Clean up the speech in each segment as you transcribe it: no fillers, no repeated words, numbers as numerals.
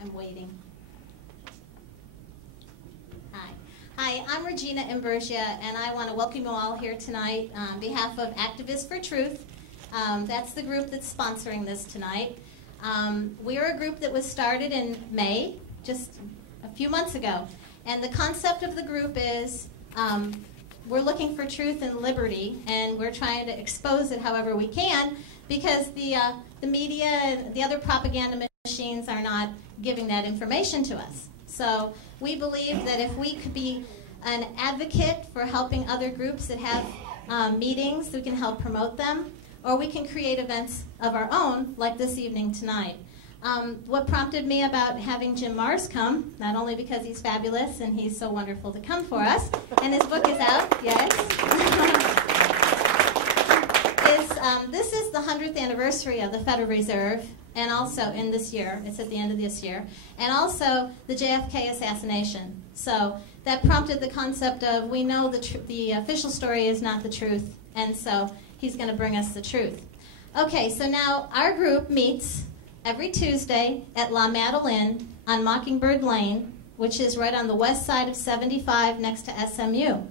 I'm waiting. Hi, I'm Regina Imburgia, and I want to welcome you all here tonight on behalf of Activists for Truth. That's the group that's sponsoring this tonight. We are a group that was started in May, just a few months ago. And the concept of the group is we're looking for truth and liberty, and we're trying to expose it however we can, because the media and the other propaganda machines are not giving that information to us. So we believe that if we could be an advocate for helping other groups that have meetings, we can help promote them, or we can create events of our own, like this evening tonight. What prompted me about having Jim Marrs come, not only because he's fabulous and he's so wonderful to come for us, and his book is out, yes, this is the 100th anniversary of the Federal Reserve, and also in this year, it's at the end of this year, and also the JFK assassination. So that prompted the concept of, we know the official story is not the truth, and so he's going to bring us the truth. Okay, so now our group meets every Tuesday at La Madeleine on Mockingbird Lane, which is right on the west side of 75 next to SMU.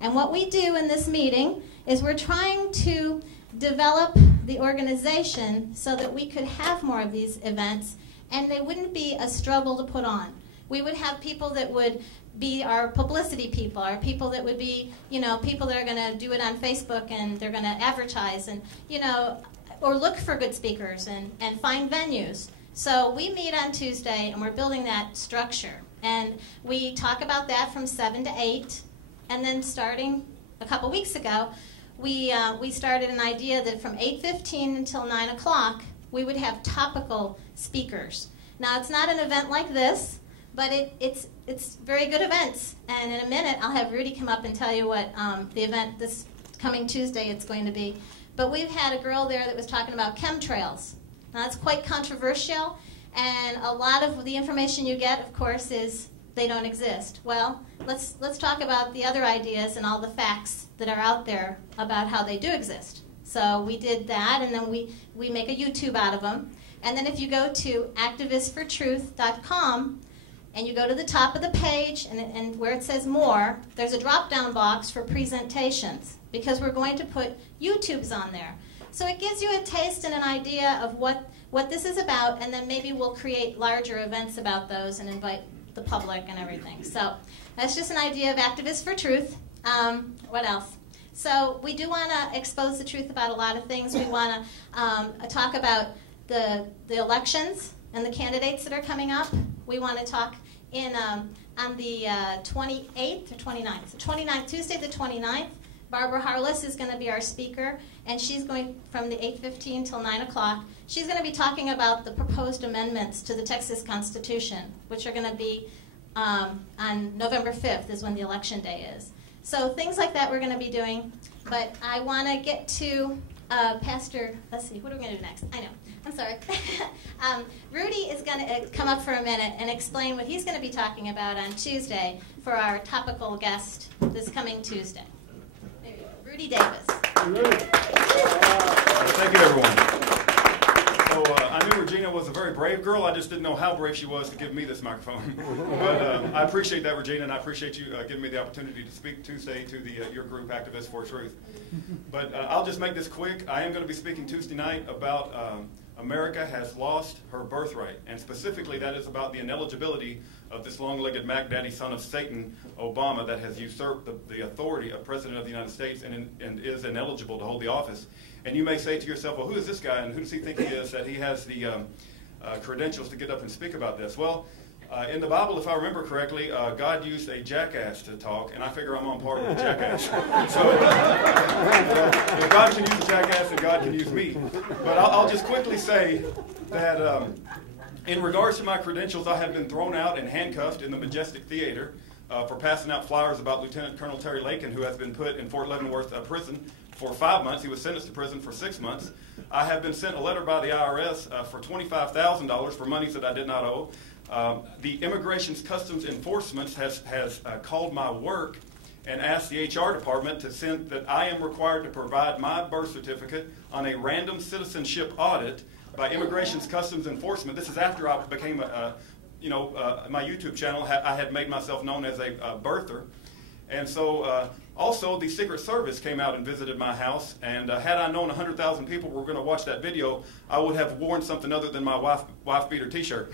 And what we do in this meeting is we're trying to develop the organization so that we could have more of these events and they wouldn't be a struggle to put on. We would have people that would be our publicity people, our people that would be, you know, people that are going to do it on Facebook and they're going to advertise and, you know, or look for good speakers and find venues. So we meet on Tuesday and we're building that structure. And we talk about that from 7 to 8. And then starting a couple weeks ago, we started an idea that from 8:15 until 9 o'clock, we would have topical speakers. Now, it's not an event like this, but it's very good events. And in a minute, I'll have Rudy come up and tell you what the event this coming Tuesday it's going to be. But we've had a girl there that was talking about chemtrails. Now, that's quite controversial, and a lot of the information you get, of course, is they don't exist. Well, let's talk about the other ideas and all the facts that are out there about how they do exist. So we did that, and then we make a YouTube out of them. And then if you go to activistfortruth.com, and you go to the top of the page, and where it says more, there's a drop-down box for presentations, because we're going to put YouTubes on there. So it gives you a taste and an idea of what this is about, and then maybe we'll create larger events about those and invite the public and everything. So that's just an idea of Activists for Truth. What else? So we do want to expose the truth about a lot of things. We want to talk about the elections and the candidates that are coming up. We want to talk on the 28th or 29th. So 29th, Tuesday the 29th, Barbara Harless is going to be our speaker, and she's going from the 8:15 till 9 o'clock. She's going to be talking about the proposed amendments to the Texas Constitution, which are going to be on November 5th is when the election day is. So things like that we're going to be doing. But I want to get to Pastor, let's see, what are we going to do next? I know. I'm sorry. Rudy is going to come up for a minute and explain what he's going to be talking about on Tuesday for our topical guest this coming Tuesday. Rudy Davis. Thank you, everyone. So I knew Regina was a very brave girl. I just didn't know how brave she was to give me this microphone. But I appreciate that, Regina, and I appreciate you giving me the opportunity to speak Tuesday to your group, Activists for Truth. But I'll just make this quick. I am going to be speaking Tuesday night about America has lost her birthright, and specifically that is about the ineligibility of this long-legged Mac Daddy son of Satan, Obama, that has usurped the authority of President of the United States and is ineligible to hold the office. And you may say to yourself, well, who is this guy and who does he think he is that he has the credentials to get up and speak about this? Well, in the Bible, if I remember correctly, God used a jackass to talk, and I figure I'm on par with a jackass. So if God can use a jackass, then God can use me. But I'll just quickly say that in regards to my credentials, I have been thrown out and handcuffed in the Majestic Theater for passing out flyers about Lieutenant Colonel Terry Lakin, who has been put in Fort Leavenworth prison for 5 months. He was sentenced to prison for 6 months. I have been sent a letter by the IRS for $25,000 for monies that I did not owe. The Immigration Customs Enforcement has called my work and asked the HR department to send that I am required to provide my birth certificate on a random citizenship audit by Immigration Customs Enforcement. This is after I became my YouTube channel, I had made myself known as a birther. And so also the Secret Service came out and visited my house. And had I known 100,000 people were going to watch that video, I would have worn something other than my wife beater t-shirt.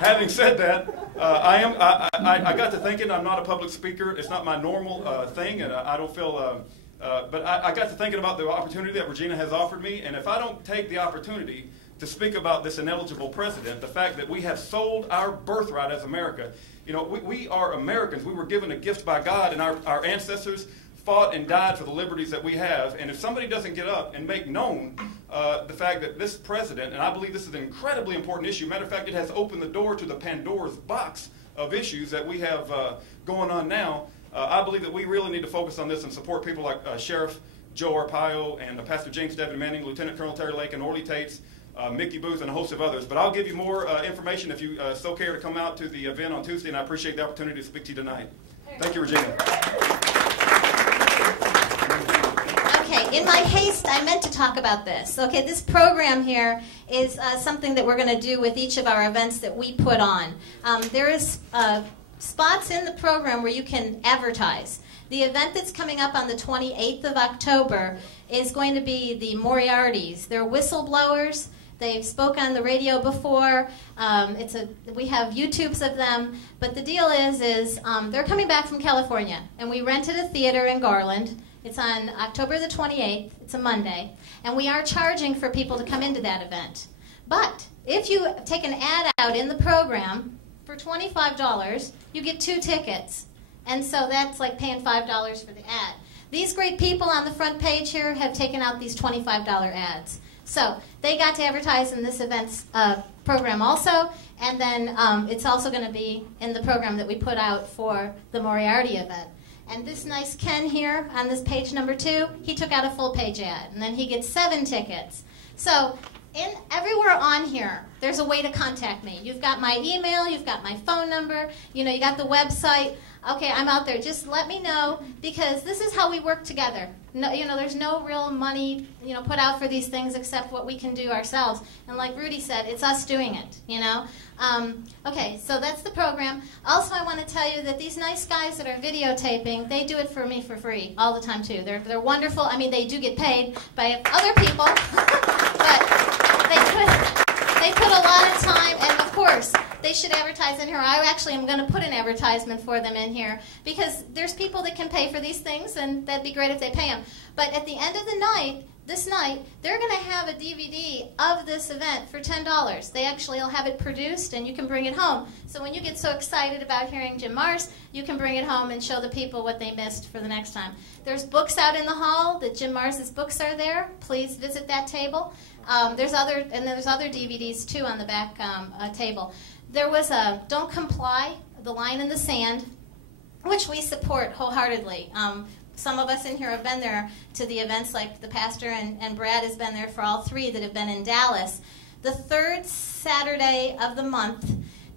Having said that, I got to thinking I'm not a public speaker. It's not my normal thing, and I don't feel... but I got to thinking about the opportunity that Regina has offered me, and if I don't take the opportunity to speak about this ineligible precedent, the fact that we have sold our birthright as America. We are Americans. We were given a gift by God, and our ancestors fought and died for the liberties that we have. And if somebody doesn't get up and make known the fact that this president, and I believe this is an incredibly important issue, matter of fact, it has opened the door to the Pandora's box of issues that we have going on now. I believe that we really need to focus on this and support people like Sheriff Joe Arpaio and Pastor James Devin Manning, Lieutenant Colonel Terry Lake, and Orly Tates, Mickey Booth, and a host of others. But I'll give you more information if you so care to come out to the event on Tuesday, and I appreciate the opportunity to speak to you tonight. Thank you, Regina. Okay, in my haste, I meant to talk about this. Okay, this program here is something that we're going to do with each of our events that we put on. There is spots in the program where you can advertise. The event that's coming up on the 28th of October is going to be the Moriartys. They're whistleblowers. They've spoke on the radio before. We have YouTubes of them. But the deal is they're coming back from California. And we rented a theater in Garland. It's on October the 28th. It's a Monday. And we are charging for people to come into that event. But if you take an ad out in the program for $25, you get 2 tickets. And so that's like paying $5 for the ad. These great people on the front page here have taken out these $25 ads. So they got to advertise in this event's program also, and then it's also going to be in the program that we put out for the Moriarty event. And this nice Ken here on this page number 2, he took out a full page ad, and then he gets 7 tickets. So everywhere on here, there's a way to contact me. You've got my email, you've got my phone number, you got the website. Okay, I'm out there. Just let me know, because this is how we work together. No, there's no real money, put out for these things except what we can do ourselves. And like Rudy said, it's us doing it, Okay, so that's the program. Also, I want to tell you that these nice guys that are videotaping, they do it for me for free all the time, too. They're wonderful. I mean, they do get paid by other people, but they put a lot of time, and of course, they should advertise in here. I actually am going to put an advertisement for them in here, because there's people that can pay for these things, and that'd be great if they pay them. But at the end of the night, this night, they're going to have a DVD of this event for $10. They actually will have it produced, and you can bring it home. So when you get so excited about hearing Jim Mars, you can bring it home and show the people what they missed for the next time. There's books out in the hall. That Jim Mars's books are there. Please visit that table. There's other DVDs, too, on the back table. There was a Don't Comply, The Line in the Sand, which we support wholeheartedly. Some of us in here have been there to the events, like the pastor and Brad has been there for all 3 that have been in Dallas. The 3rd Saturday of the month,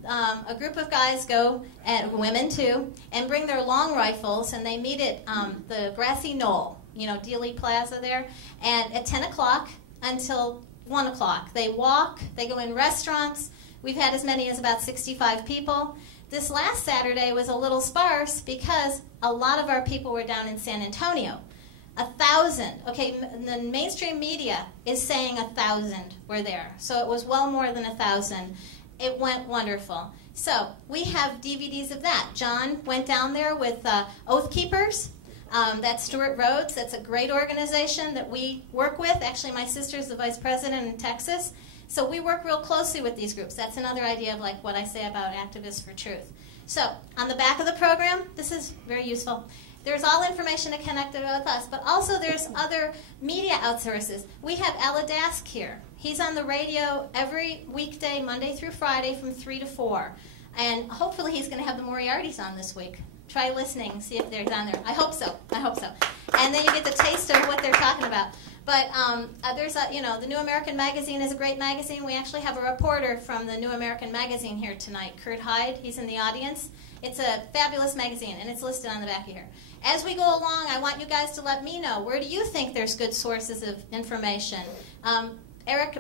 a group of guys go, and women too, and bring their long rifles, and they meet at the Grassy Knoll, Dealey Plaza there, and at 10 o'clock until 1 o'clock. They walk, they go in restaurants. We've had as many as about 65 people. This last Saturday was a little sparse because a lot of our people were down in San Antonio. 1,000. Okay, the mainstream media is saying 1,000 were there. So it was well more than 1,000. It went wonderful. So we have DVDs of that. John went down there with Oath Keepers. That's Stuart Rhodes. That's a great organization that we work with. Actually, my sister's the vice president in Texas. So we work real closely with these groups. That's another idea of like what I say about Activists for Truth. So on the back of the program, this is very useful. There's all information to connect with us, but also there's other media outsources. We have Ella Dask here. He's on the radio every weekday, Monday through Friday, from 3 to 4. And hopefully he's going to have the Moriartys on this week. Try listening, see if they're down there. I hope so. I hope so. And then you get the taste of what they're talking about. But there's the New American Magazine is a great magazine. We actually have a reporter from the New American Magazine here tonight, Kurt Hyde. He's in the audience. It's a fabulous magazine, and it's listed on the back of here. As we go along, I want you guys to let me know, where do you think there's good sources of information?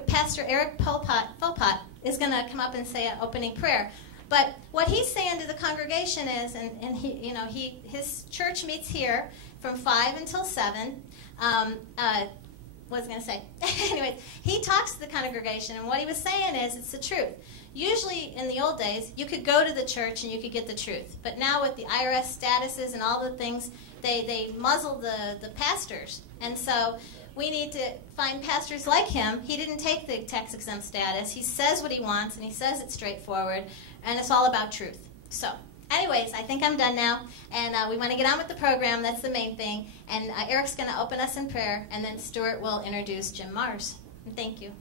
Pastor Eric Philpott is going to come up and say an opening prayer. But what he's saying to the congregation is, and his church meets here from 5 until 7. What was I going to say? Anyways, he talks to the congregation, and what he was saying is it's the truth. Usually in the old days, you could go to the church and you could get the truth. But now with the IRS statuses and all the things, they muzzle the pastors. And so we need to find pastors like him. He didn't take the tax-exempt status. He says what he wants, and he says it straightforward, and it's all about truth. So anyways, I think I'm done now, and we want to get on with the program. That's the main thing. And Eric's going to open us in prayer, and then Stuart will introduce Jim Mars. And thank you.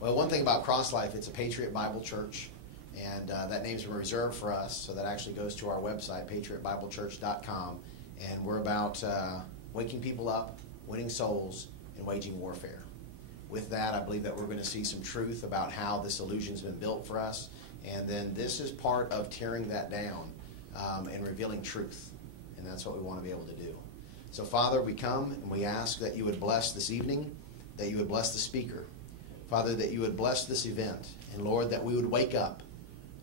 Well, one thing about Cross Life, it's a Patriot Bible Church, and that name's reserved for us, so that actually goes to our website, patriotbiblechurch.com, and we're about waking people up, winning souls, and waging warfare. With that, I believe that we're going to see some truth about how this illusion's been built for us, and then this is part of tearing that down and revealing truth, and that's what we want to be able to do. So, Father, we come and we ask that you would bless this evening, that you would bless the speaker. Father, that you would bless this event, and Lord, that we would wake up,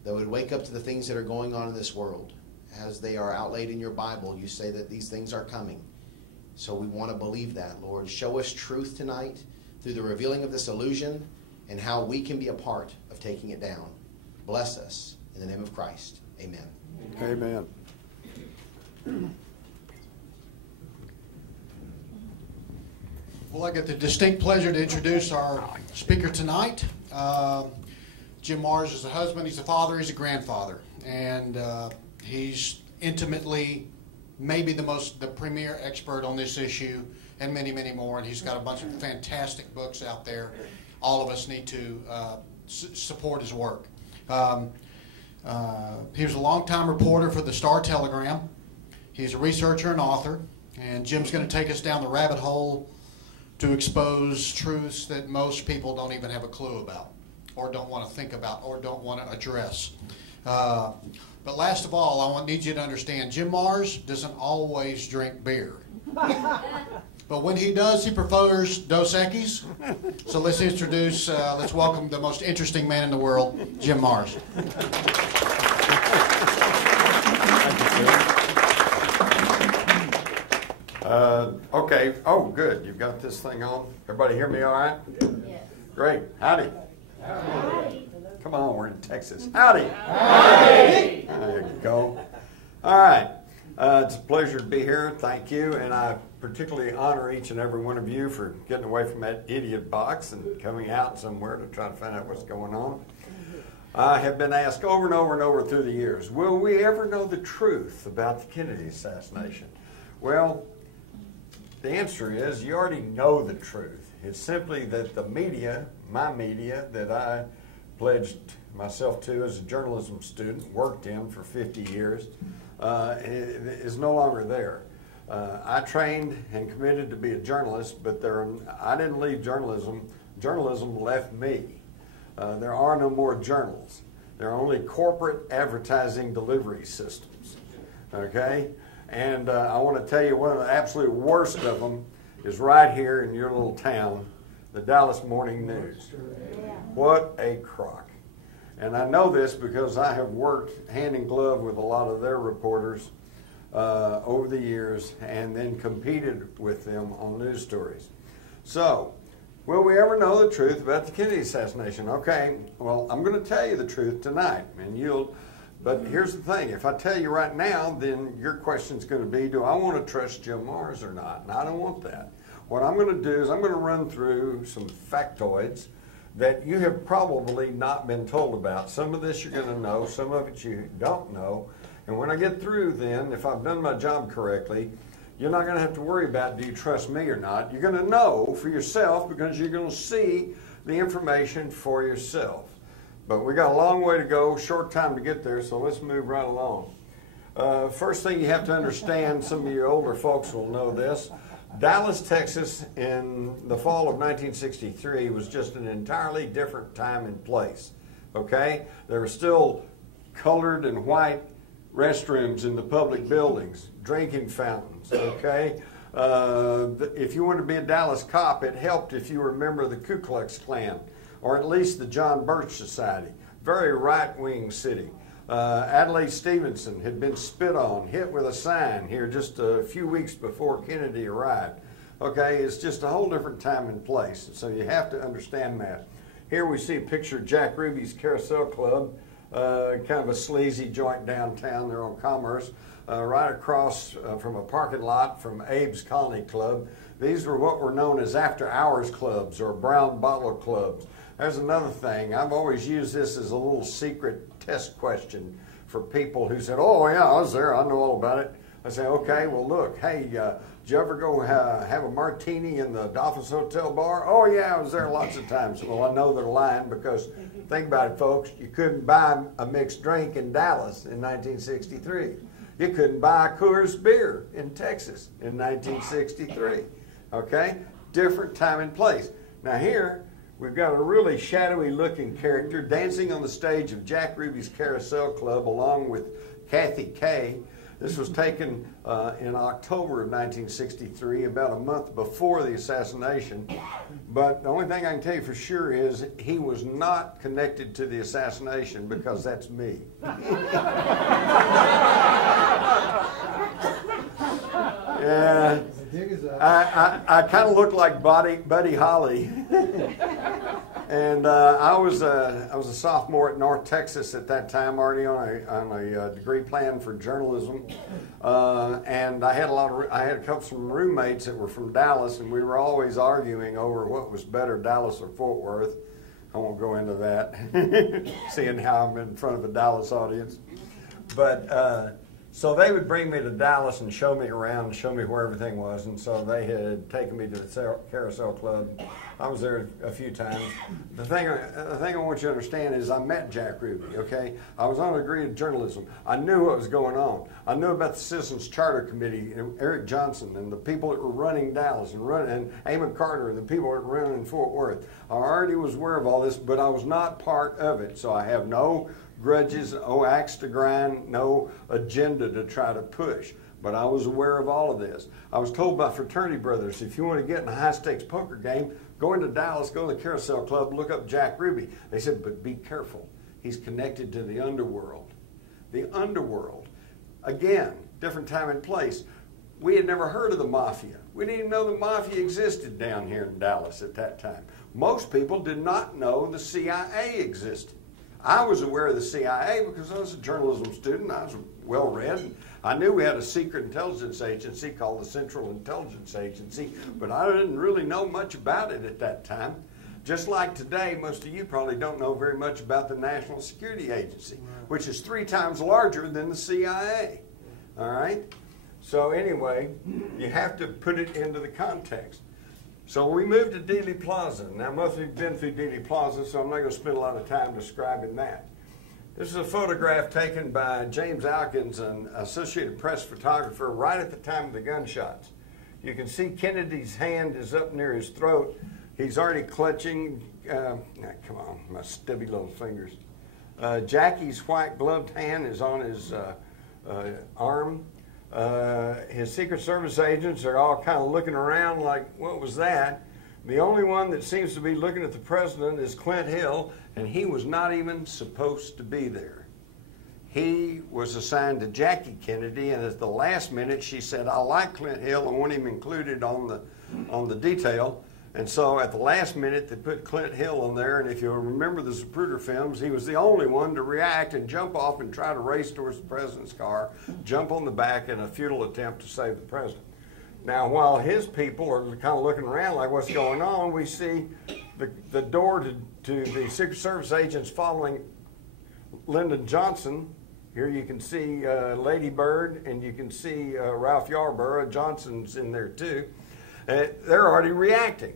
that we would wake up to the things that are going on in this world. As they are outlaid in your Bible, you say that these things are coming. So we want to believe that, Lord. Show us truth tonight through the revealing of this illusion and how we can be a part of taking it down. Bless us in the name of Christ. Amen. Amen. Well, I get the distinct pleasure to introduce our speaker tonight. Jim Mars is a husband, he's a father, he's a grandfather, and he's intimately maybe the premier expert on this issue, and many, many more, and he's got a bunch of fantastic books out there. All of us need to support his work. He was a longtime reporter for the Star-Telegram. He's a researcher and author, and Jim's going to take us down the rabbit hole to expose truths that most people don't even have a clue about, or don't want to think about, or don't want to address. But last of all, I need you to understand, Jim Mars doesn't always drink beer. But when he does, he prefers Dos Equis. So let's let's welcome the most interesting man in the world, Jim Mars. Okay. Oh, good. You've got this thing on. Everybody hear me all right? Yes. Great. Howdy. Howdy. Come on, we're in Texas. Howdy. Howdy. There you go. All right. It's a pleasure to be here. Thank you. And I particularly honor each and every one of you for getting away from that idiot box and coming out somewhere to try to find out what's going on. I have been asked over and over and over through the years, will we ever know the truth about the Kennedy assassination? Well, the answer is you already know the truth. It's simply that the media, my media, that I pledged myself to as a journalism student, worked in for 50 years, is no longer there. I trained and committed to be a journalist, but I didn't leave journalism. Journalism left me. There are no more journals. There are only corporate advertising delivery systems. Okay? And I want to tell you one of the absolute worst of them is right here in your little town, the Dallas Morning News. What a crock. And I know this because I have worked hand in glove with a lot of their reporters over the years and then competed with them on news stories. So, will we ever know the truth about the Kennedy assassination? Okay, well, I'm going to tell you the truth tonight, and but here's the thing. If I tell you right now, then your question's going to be, do I want to trust Jim Mars or not? And I don't want that. What I'm going to do is I'm going to run through some factoids that you have probably not been told about. Some of this you're going to know, some of it you don't know. And when I get through then, if I've done my job correctly, you're not going to have to worry about, do you trust me or not? You're going to know for yourself because you're going to see the information for yourself. But we got a long way to go, short time to get there, so let's move right along. First thing you have to understand, some of you older folks will know this, Dallas, Texas in the fall of 1963 was just an entirely different time and place, okay? There were still colored and white restrooms in the public buildings, drinking fountains, okay? If you wanted to be a Dallas cop, it helped if you were a member of the Ku Klux Klan, or at least the John Birch Society. Very right-wing city. Adlai Stevenson had been spit on, hit with a sign here just a few weeks before Kennedy arrived. Okay, it's just a whole different time and place, so you have to understand that. Here we see a picture of Jack Ruby's Carousel Club, kind of a sleazy joint downtown there on Commerce, right across from a parking lot from Abe's Colony Club. These were what were known as after-hours clubs or brown bottle clubs. There's another thing. I've always used this as a little secret test question for people who said, oh, yeah, I was there. I know all about it. I say, okay, well, look, hey, did you ever go have a martini in the Dolphins Hotel bar? Oh, yeah, I was there lots of times. Well, I know they're lying because, think about it, folks, you couldn't buy a mixed drink in Dallas in 1963. You couldn't buy a Coors beer in Texas in 1963. Okay? Different time and place. Now here, we've got a really shadowy looking character dancing on the stage of Jack Ruby's Carousel Club along with Kathy Kay. This was taken in October of 1963, about a month before the assassination. But the only thing I can tell you for sure is he was not connected to the assassination because that's me. Yeah, I kind of look like Buddy Holly. And I was a sophomore at North Texas at that time, already on a degree plan for journalism, and I had a couple some roommates that were from Dallas, and we were always arguing over what was better, Dallas or Fort Worth. I won't go into that, seeing how I'm in front of a Dallas audience, but. So they would bring me to Dallas and show me around and show me where everything was. And so they had taken me to the Carousel Club. I was there a few times. The thing I want you to understand is I met Jack Ruby, okay? I was on a degree in journalism. I knew what was going on. I knew about the Citizens Charter Committee, and Eric Johnson, and the people that were running Dallas, and Amon Carter, and the people that were running Fort Worth. I already was aware of all this, but I was not part of it. So I have no grudges, no axe to grind, no agenda to try to push. But I was aware of all of this. I was told by fraternity brothers, if you want to get in a high-stakes poker game, go into Dallas, go to the Carousel Club, look up Jack Ruby. They said, but be careful. He's connected to the underworld. The underworld. Again, different time and place. We had never heard of the mafia. We didn't even know the mafia existed down here in Dallas at that time. Most people did not know the CIA existed. I was aware of the CIA because I was a journalism student. I was well-read. I knew we had a secret intelligence agency called the Central Intelligence Agency, but I didn't really know much about it at that time. Just like today, most of you probably don't know very much about the National Security Agency, which is 3 times larger than the CIA. All right? So anyway, you have to put it into the context. So we moved to Dealey Plaza. Now, most of you have been through Dealey Plaza, so I'm not going to spend a lot of time describing that. This is a photograph taken by James Alkins, an Associated Press photographer, right at the time of the gunshots. You can see Kennedy's hand is up near his throat. He's already clutching, come on, my stubby little fingers. Jackie's white gloved hand is on his arm. His Secret Service agents are all kind of looking around like, what was that? The only one that seems to be looking at the president is Clint Hill, and he was not even supposed to be there. He was assigned to Jackie Kennedy, and at the last minute she said, I like Clint Hill, I want him included on the detail. And so at the last minute, they put Clint Hill on there, and if you remember the Zapruder films, he was the only one to react and jump off and try to race towards the president's car, jump on the back in a futile attempt to save the president. Now, while his people are kind of looking around like what's going on, we see the door to the Secret Service agents following Lyndon Johnson. Here you can see Lady Bird, and you can see Ralph Yarborough. Johnson's in there too. They're already reacting.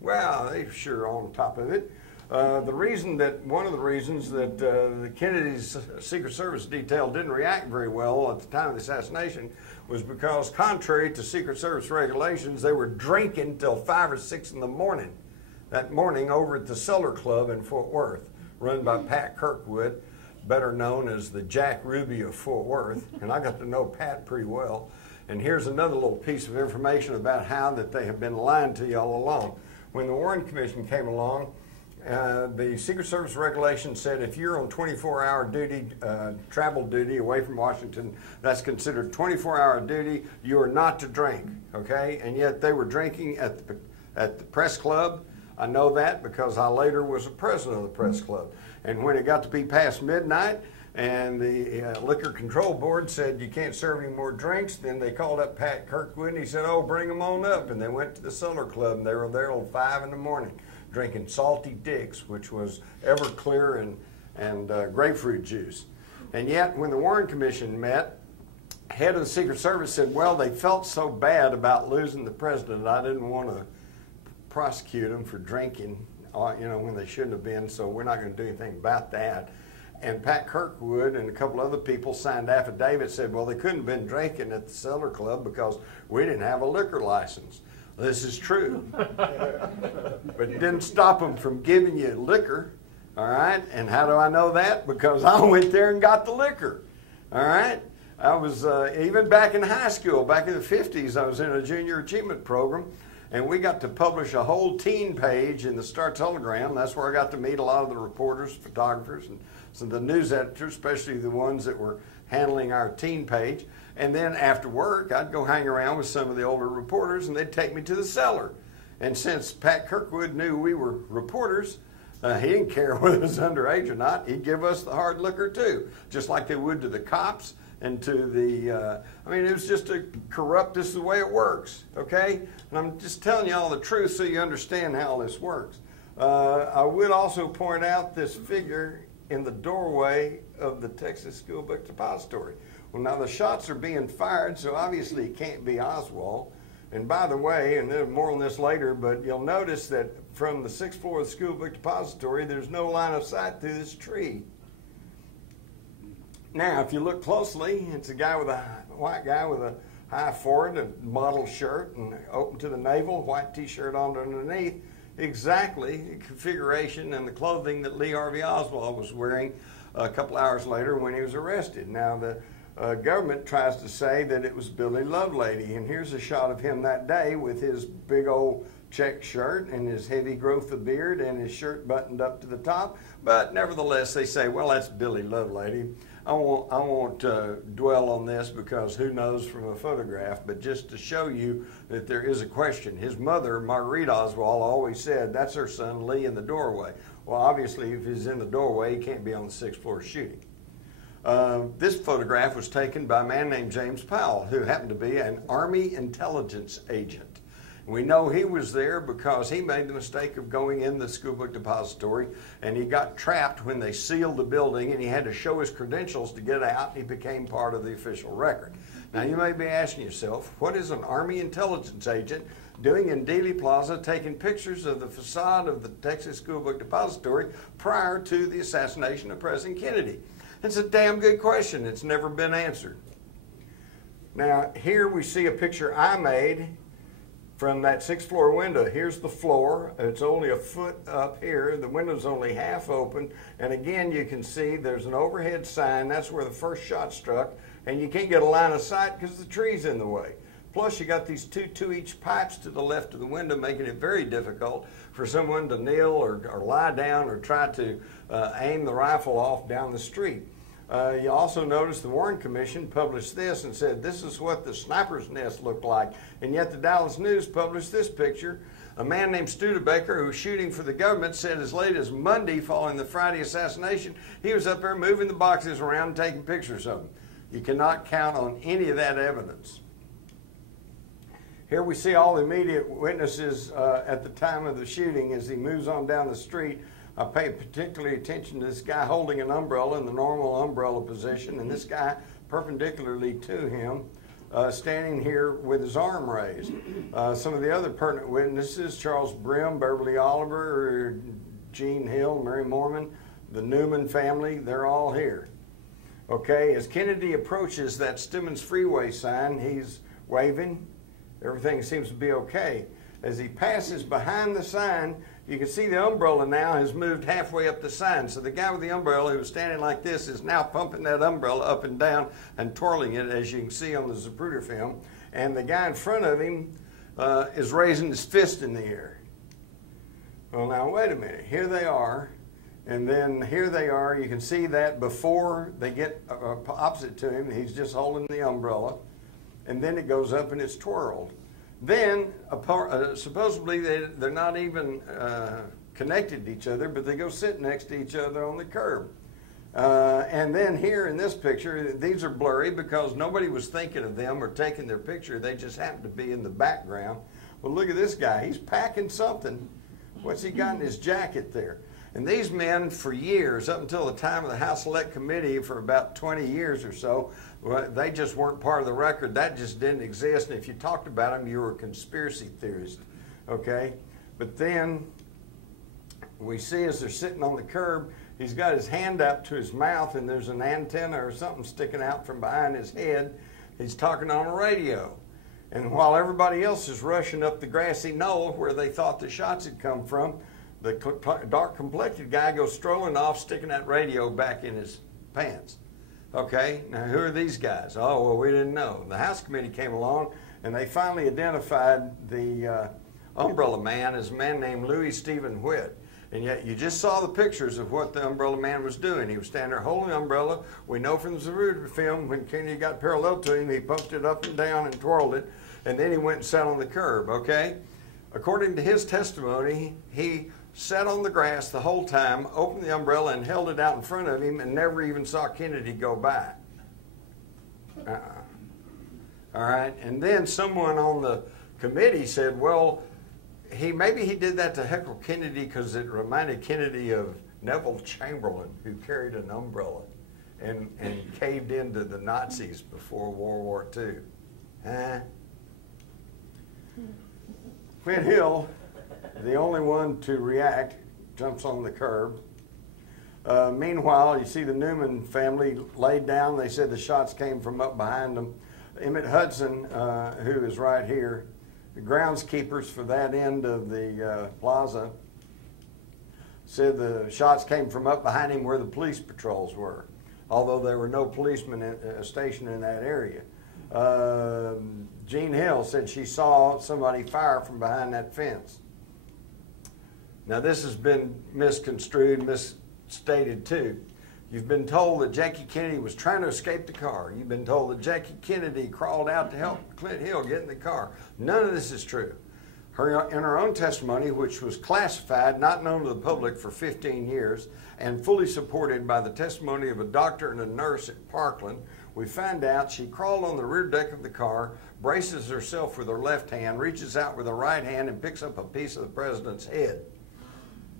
Well, they're sure on top of it. One of the reasons that the Kennedy's Secret Service detail didn't react very well at the time of the assassination was because, contrary to Secret Service regulations, they were drinking till 5 or 6 in the morning that morning over at the Cellar Club in Fort Worth, run by Pat Kirkwood, better known as the Jack Ruby of Fort Worth. And I got to know Pat pretty well. And here's another little piece of information about how that they have been lying to you all along. When the Warren Commission came along, the Secret Service regulation said if you're on 24-hour duty, travel duty away from Washington, that's considered 24-hour duty. You are not to drink, okay? And yet they were drinking at the press club. I know that because I later was a president of the press club. And when it got to be past midnight and the Liquor Control Board said you can't serve any more drinks, then they called up Pat Kirkwood and he said, oh, bring them on up. And they went to the Cellar Club and they were there till 5 in the morning drinking Salty Dicks, which was Everclear and grapefruit juice. And yet when the Warren Commission met, head of the Secret Service said, well, they felt so bad about losing the president, I didn't want to prosecute them for drinking, when they shouldn't have been, so we're not going to do anything about that. And Pat Kirkwood and a couple other people signed affidavits, said, well, they couldn't have been drinking at the Cellar Club because we didn't have a liquor license. This is true. But it didn't stop them from giving you liquor, all right? And how do I know that? Because I went there and got the liquor, all right? I was, even back in high school, back in the 50s, I was in a junior achievement program, and we got to publish a whole teen page in the Star-Telegram. That's where I got to meet a lot of the reporters, photographers, and some of the news editors, especially the ones that were handling our teen page. And then after work, I'd go hang around with some of the older reporters, and they'd take me to the cellar. And since Pat Kirkwood knew we were reporters, he didn't care whether it was underage or not. He'd give us the hard liquor too, just like they would to the cops and to the, it was just a corrupt, this is the way it works, okay? And I'm just telling you all the truth so you understand how this works. I would also point out this figure in the doorway of the Texas School Book Depository. Well, now the shots are being fired, so obviously it can't be Oswald. And by the way, and there's more on this later, but you'll notice that from the 6th floor of the School Book Depository, there's no line of sight through this tree. Now, if you look closely, it's a guy with a white guy with a high forehead, a model shirt, and open to the navel, white T-shirt on underneath. Exactly the configuration and the clothing that Lee Harvey Oswald was wearing a couple hours later when he was arrested. Now, the government tries to say that it was Billy Lovelady, and here's a shot of him that day with his big old check shirt and his heavy growth of beard and his shirt buttoned up to the top. But nevertheless, they say, well, that's Billy Lovelady. I won't dwell on this because who knows from a photograph, but just to show you that there is a question. His mother, Marguerite Oswald, always said, that's her son Lee in the doorway. Well, obviously, if he's in the doorway, he can't be on the 6th floor shooting. This photograph was taken by a man named James Powell, who happened to be an Army intelligence agent. We know he was there because he made the mistake of going in the School Book Depository, and he got trapped when they sealed the building, and he had to show his credentials to get out, and he became part of the official record. Now, you may be asking yourself, what is an Army intelligence agent doing in Dealey Plaza taking pictures of the facade of the Texas School Book Depository prior to the assassination of President Kennedy? It's a damn good question. It's never been answered. Now, here we see a picture I made from that 6th floor window. Here's the floor. It's only a foot up here. The window's only half open. And again, you can see there's an overhead sign. That's where the first shot struck. And you can't get a line of sight because the tree's in the way. Plus, you got these two-inch pipes to the left of the window, making it very difficult for someone to kneel or lie down or try to aim the rifle off down the street. You also notice the Warren Commission published this and said this is what the sniper's nest looked like. And yet the Dallas News published this picture. A man named Studebaker, who was shooting for the government, said as late as Monday following the Friday assassination, he was up there moving the boxes around and taking pictures of them. You cannot count on any of that evidence. Here we see all the immediate witnesses at the time of the shooting as he moves on down the street. I pay particularly attention to this guy holding an umbrella in the normal umbrella position, and this guy perpendicularly to him standing here with his arm raised. Some of the other pertinent witnesses, Charles Brim, Beverly Oliver, Gene Hill, Mary Mormon, the Newman family, they're all here. Okay, as Kennedy approaches that Stemmons Freeway sign, he's waving. Everything seems to be okay. As he passes behind the sign, you can see the umbrella now has moved halfway up the sign. So the guy with the umbrella who was standing like this is now pumping that umbrella up and down and twirling it, as you can see on the Zapruder film. and the guy in front of him is raising his fist in the air. Well, now, wait a minute. Here they are, and then here they are. You can see that before they get opposite to him, he's just holding the umbrella, and then it goes up and it's twirled. Then, supposedly, they're not even connected to each other, but they go sit next to each other on the curb. And then here in this picture, these are blurry because nobody was thinking of them or taking their picture. They just happened to be in the background. Well, look at this guy. He's packing something. What's he got in his jacket there? And these men, for years, up until the time of the House Select Committee, for about 20 years or so, they just weren't part of the record. That just didn't exist. And if you talked about them, you were a conspiracy theorist. Okay? But then we see as they're sitting on the curb, he's got his hand up to his mouth, and there's an antenna or something sticking out from behind his head. He's talking on a radio. And while everybody else is rushing up the grassy knoll where they thought the shots had come from, the dark-complected guy goes strolling off, sticking that radio back in his pants. Okay, now who are these guys? Oh, well, we didn't know. The House Committee came along, and they finally identified the umbrella man as a man named Louis Stephen Whitt. And yet you just saw the pictures of what the umbrella man was doing. He was standing there holding the umbrella. We know from the Zapruder film, when Kennedy got parallel to him, he pumped it up and down and twirled it, and then he went and sat on the curb, okay? According to his testimony, he sat on the grass the whole time, opened the umbrella and held it out in front of him, and never even saw Kennedy go by. All right, and then someone on the committee said, well, maybe he did that to heckle Kennedy because it reminded Kennedy of Neville Chamberlain, who carried an umbrella and caved into the Nazis before World War II. Huh? Quinn Hill, the only one to react, jumps on the curb. Meanwhile, you see the Newman family laid down. They said the shots came from up behind them. Emmett Hudson, who is right here, the groundskeepers for that end of the plaza, said the shots came from up behind him where the police patrols were, although there were no policemen stationed in that area. Jean Hill said she saw somebody fire from behind that fence. Now this has been misconstrued, misstated too. You've been told that Jackie Kennedy was trying to escape the car. You've been told that Jackie Kennedy crawled out to help Clint Hill get in the car. None of this is true. In her own testimony, which was classified, not known to the public for 15 years, and fully supported by the testimony of a doctor and a nurse at Parkland, we find out she crawled on the rear deck of the car, braces herself with her left hand, reaches out with her right hand, and picks up a piece of the president's head.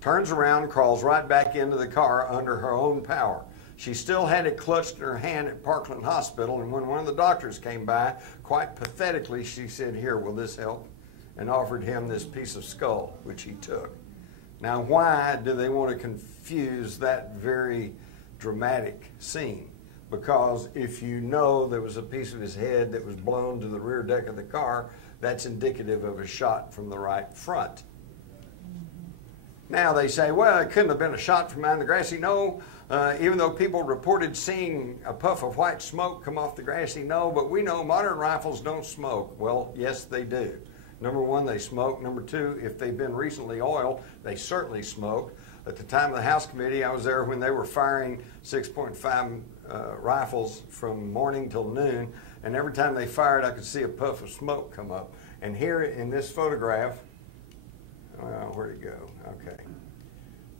Turns around, crawls right back into the car under her own power. She still had it clutched in her hand at Parkland Hospital, and when one of the doctors came by, quite pathetically, she said, "Here, will this help?" and offered him this piece of skull, which he took. Now, why do they want to confuse that very dramatic scene? Because if you know there was a piece of his head that was blown to the rear deck of the car, that's indicative of a shot from the right front. Now they say, well, it couldn't have been a shot from behind the grassy knoll, even though people reported seeing a puff of white smoke come off the grassy knoll, but we know modern rifles don't smoke. Well, yes, they do. Number one, they smoke. Number two, if they've been recently oiled, they certainly smoke. At the time of the House Committee, I was there when they were firing 6.5 rifles from morning till noon, and every time they fired, I could see a puff of smoke come up. And here in this photograph, where'd it go? Okay.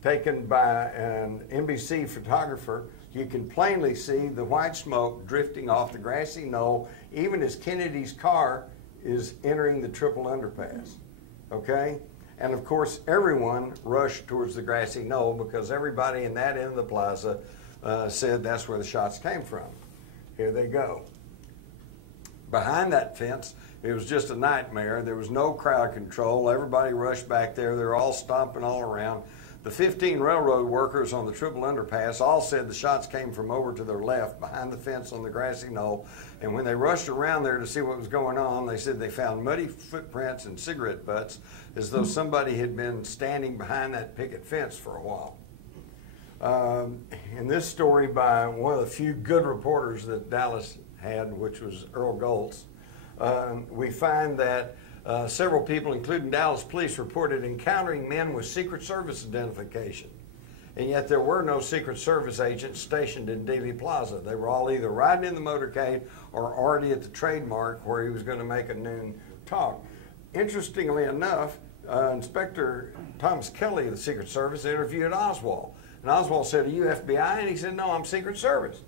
Taken by an NBC photographer, you can plainly see the white smoke drifting off the grassy knoll, even as Kennedy's car is entering the triple underpass. Okay? And of course, everyone rushed towards the grassy knoll because everybody in that end of the plaza said that's where the shots came from. Here they go. Behind that fence, it was just a nightmare. There was no crowd control. Everybody rushed back there. They were all stomping all around. The 15 railroad workers on the triple underpass all said the shots came from over to their left, behind the fence on the grassy knoll. And when they rushed around there to see what was going on, they said they found muddy footprints and cigarette butts, as though somebody had been standing behind that picket fence for a while. In this story by one of the few good reporters that Dallas had, which was Earl Goltz, we find that several people, including Dallas police, reported encountering men with Secret Service identification. And yet there were no Secret Service agents stationed in Dealey Plaza. They were all either riding in the motorcade or already at the trademark where he was going to make a noon talk. Interestingly enough, Inspector Thomas Kelly of the Secret Service interviewed Oswald. And Oswald said, "Are you FBI?" And he said, "No, I'm Secret Service."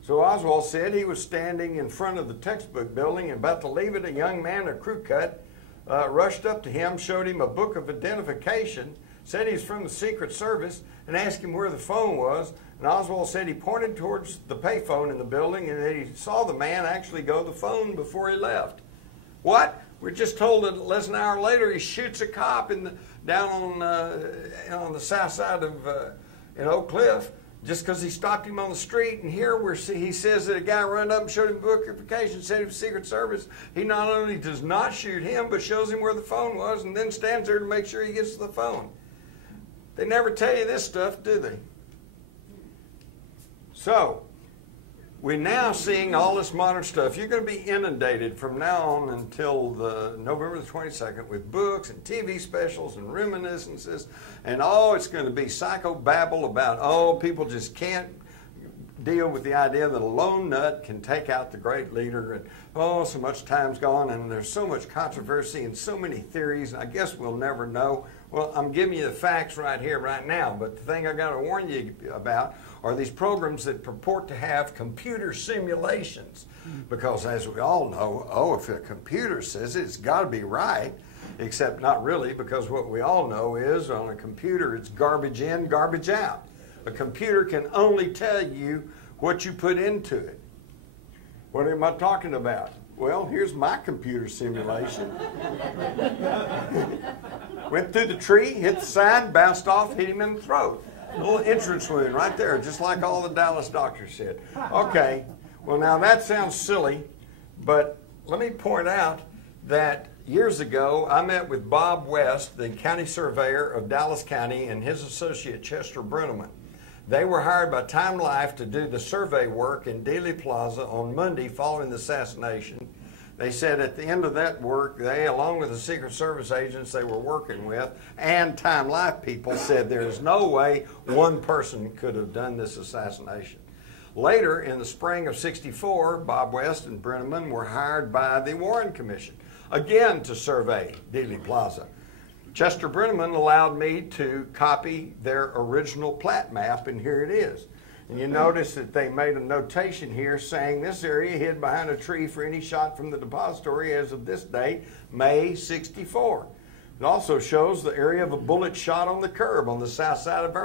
So Oswald said he was standing in front of the textbook building and about to leave it. A young man in a crew cut rushed up to him, showed him a book of identification, said he's from the Secret Service, and asked him where the phone was. And Oswald said he pointed towards the payphone in the building and that he saw the man actually go to the phone before he left. What? We're just told that less than an hour later he shoots a cop down on the south side of in Oak Cliff just because he stopped him on the street. And here he says that a guy ran up and showed him book identification, said he was Secret Service. He not only does not shoot him, but shows him where the phone was and then stands there to make sure he gets to the phone. They never tell you this stuff, do they? So, we're now seeing all this modern stuff. You're going to be inundated from now on until November the 22nd with books and TV specials and reminiscences. And it's going to be psychobabble about, people just can't deal with the idea that a lone nut can take out the great leader. And, so much time's gone and there's so much controversy and so many theories. And I guess we'll never know. Well, I'm giving you the facts right here, right now. But the thing I got to warn you about are these programs that purport to have computer simulations. Because as we all know, if a computer says it's got to be right, except not really, because what we all know is on a computer it's garbage in, garbage out. A computer can only tell you what you put into it. What am I talking about? Well, here's my computer simulation. Went through the tree, hit the sign, bounced off, hit him in the throat. A little entrance wound right there, just like all the Dallas doctors said. Okay, well now that sounds silly, but let me point out that years ago I met with Bob West, the county surveyor of Dallas County, and his associate Chester Brenneman. They were hired by Time Life to do the survey work in Dealey Plaza on Monday following the assassination. They said at the end of that work, they, along with the Secret Service agents they were working with, and Time Life people, said there is no way one person could have done this assassination. Later, in the spring of '64, Bob West and Brenneman were hired by the Warren Commission, again to survey Dealey Plaza. Chester Brenneman allowed me to copy their original plat map, and here it is. And you notice that they made a notation here saying this area hid behind a tree for any shot from the depository as of this date, May '64. It also shows the area of a bullet shot on the curb on the south side of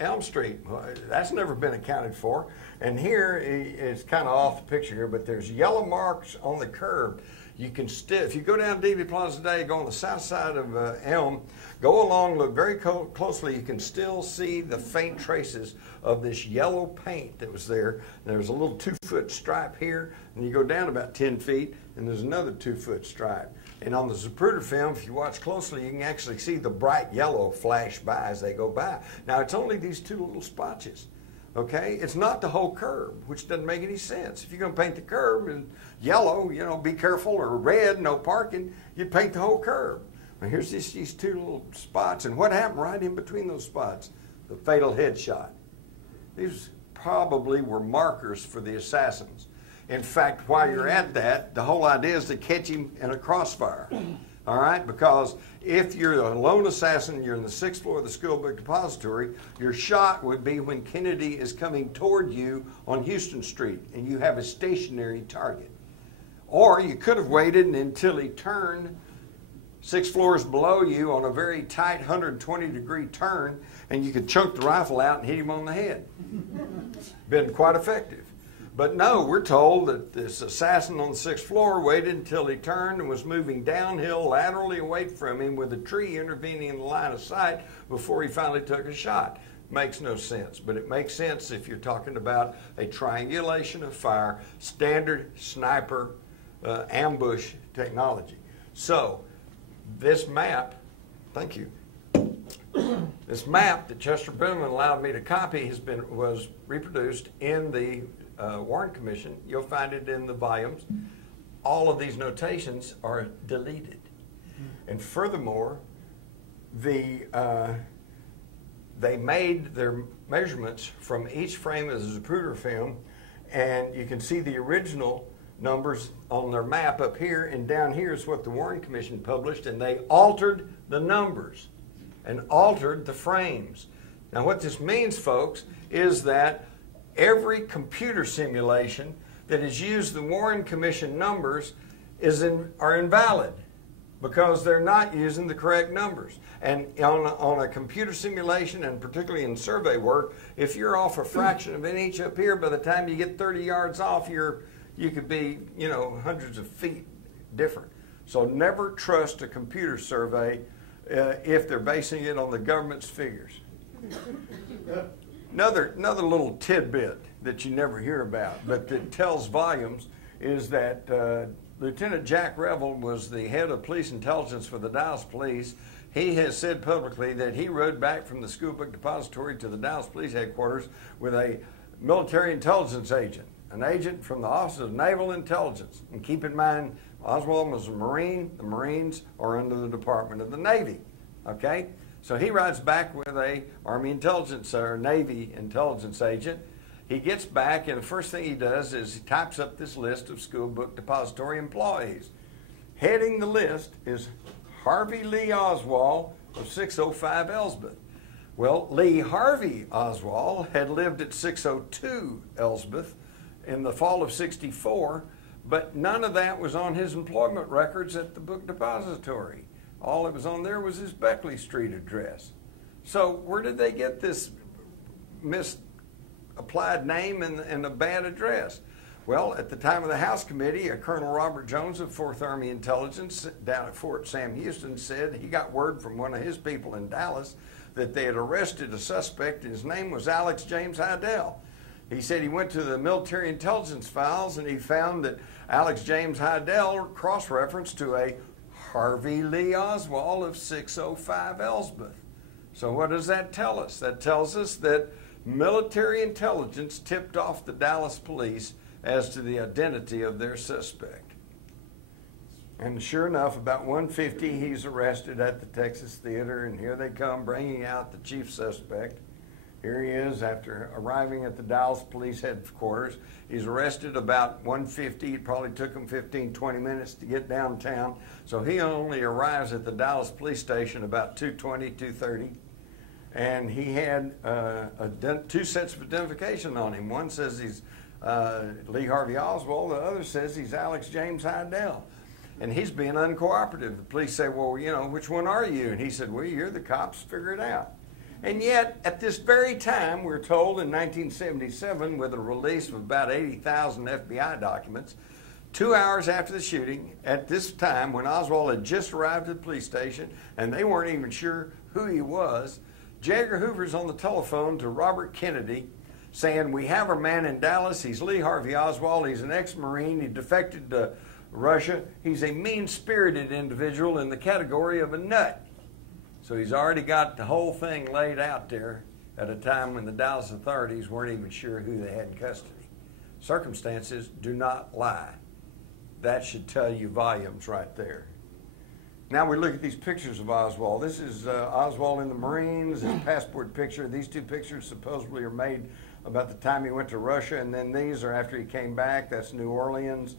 Elm Street. Well, that's never been accounted for. And here, it's kind of off the picture here, but there's yellow marks on the curb. You can still, if you go down Dealey Plaza today, go on the south side of Elm, go along, look very closely, you can still see the faint traces of this yellow paint that was there. There's a little 2-foot stripe here, and you go down about 10 feet, and there's another 2-foot stripe. And on the Zapruder film, if you watch closely, you can actually see the bright yellow flash by as they go by. Now, it's only these 2 little spotches. Okay, it's not the whole curb, which doesn't make any sense. If you're going to paint the curb in yellow, be careful, or red, no parking, you paint the whole curb. Now here's these 2 little spots, and what happened right in between those spots? The fatal headshot. These probably were markers for the assassins. In fact, while you're at that, the whole idea is to catch him in a crossfire. All right, because if you're a lone assassin, you're in the 6th floor of the school book depository, your shot would be when Kennedy is coming toward you on Houston Street and you have a stationary target. Or you could have waited until he turned 6 floors below you on a very tight 120-degree turn, and you could chunk the rifle out and hit him on the head. Been quite effective. But no, we're told that this assassin on the 6th floor waited until he turned and was moving downhill laterally away from him with a tree intervening in the line of sight before he finally took a shot. Makes no sense, but it makes sense if you're talking about a triangulation of fire, standard sniper ambush technology. So this map, thank you. This map that Chester Brenneman allowed me to copy was reproduced in the Warren Commission. You'll find it in the volumes. all of these notations are deleted. And furthermore, they made their measurements from each frame as a Zapruder film, and you can see the original numbers on their map up here, and down here is what the Warren Commission published, and they altered the numbers and altered the frames. Now what this means, folks, is that every computer simulation that has used the Warren Commission numbers are invalid because they're not using the correct numbers. And on a computer simulation, and particularly in survey work, if you're off a fraction of an inch up here, by the time you get 30 yards off, you could be, hundreds of feet different. So never trust a computer survey if they're basing it on the government's figures. Another little tidbit that you never hear about, but that tells volumes, is that Lieutenant Jack Revel was the head of police intelligence for the Dallas Police. He has said publicly that he rode back from the school book depository to the Dallas Police headquarters with a military intelligence agent, an agent from the Office of Naval Intelligence. And keep in mind, Oswald was a Marine. The Marines are under the Department of the Navy. Okay? So he rides back with a Army intelligence or Navy intelligence agent. He gets back, and the first thing he does is he types up this list of school book depository employees. Heading the list is Harvey Lee Oswald of 605 Elsbeth. Well, Lee Harvey Oswald had lived at 602 Elsbeth in the fall of '64, but none of that was on his employment records at the book depository. All that was on there was his Beckley Street address. So where did they get this misapplied name and a bad address? Well, at the time of the House Committee, Colonel Robert Jones of 4th Army Intelligence down at Fort Sam Houston said he got word from one of his people in Dallas that they had arrested a suspect. His name was Alex James Hydell. He said he went to the military intelligence files and he found that Alex James Hydell cross-referenced to a Harvey Lee Oswald of 605 Elsbeth. So what does that tell us? That tells us that military intelligence tipped off the Dallas police as to the identity of their suspect. And sure enough, about 1:50, he's arrested at the Texas Theater, and here they come bringing out the chief suspect. Here he is after arriving at the Dallas Police headquarters. He's arrested about 1:50. It probably took him 15, 20 minutes to get downtown. So he only arrives at the Dallas Police Station about 2:20, 2:30. And he had two sets of identification on him. One says he's Lee Harvey Oswald. The other says he's Alex James Hydell. And he's being uncooperative. The police say, well, which one are you? And he said, well, you're the cops. Figure it out. And yet, at this very time, we're told in 1977, with a release of about 80,000 FBI documents, 2 hours after the shooting, at this time, when Oswald had just arrived at the police station, and they weren't even sure who he was, J. Edgar Hoover's on the telephone to Robert Kennedy, saying, we have our man in Dallas. He's Lee Harvey Oswald. He's an ex-Marine. He defected to Russia. He's a mean-spirited individual in the category of a nut. So he's already got the whole thing laid out there at a time when the Dallas authorities weren't even sure who they had in custody. Circumstances do not lie. That should tell you volumes right there. Now we look at these pictures of Oswald. This is Oswald in the Marines, his passport picture. These two pictures supposedly are made about the time he went to Russia, and then these are after he came back. That's New Orleans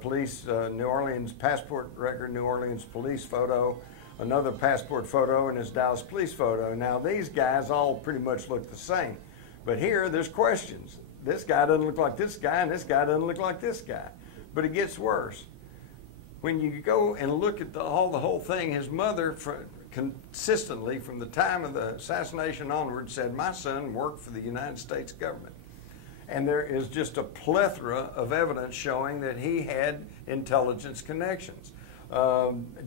police, New Orleans passport record, New Orleans police photo. Another passport photo and his Dallas police photo. Now these guys all pretty much look the same. But here there's questions. This guy doesn't look like this guy and this guy doesn't look like this guy. But it gets worse. When you go and look at the whole thing, his mother consistently from the time of the assassination onward said, my son worked for the United States government. And there is just a plethora of evidence showing that he had intelligence connections.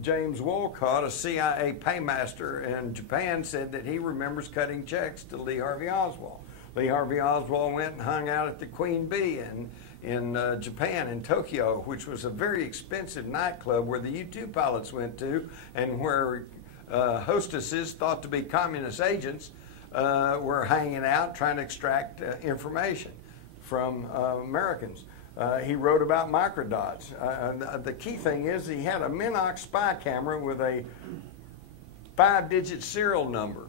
James Wolcott, a CIA paymaster in Japan, said that he remembers cutting checks to Lee Harvey Oswald. Lee Harvey Oswald went and hung out at the Queen Bee in Japan, in Tokyo, which was a very expensive nightclub where the U-2 pilots went to, and where hostesses thought to be communist agents were hanging out trying to extract information from Americans. He wrote about microdots. The key thing is he had a Minox spy camera with a 5-digit serial number.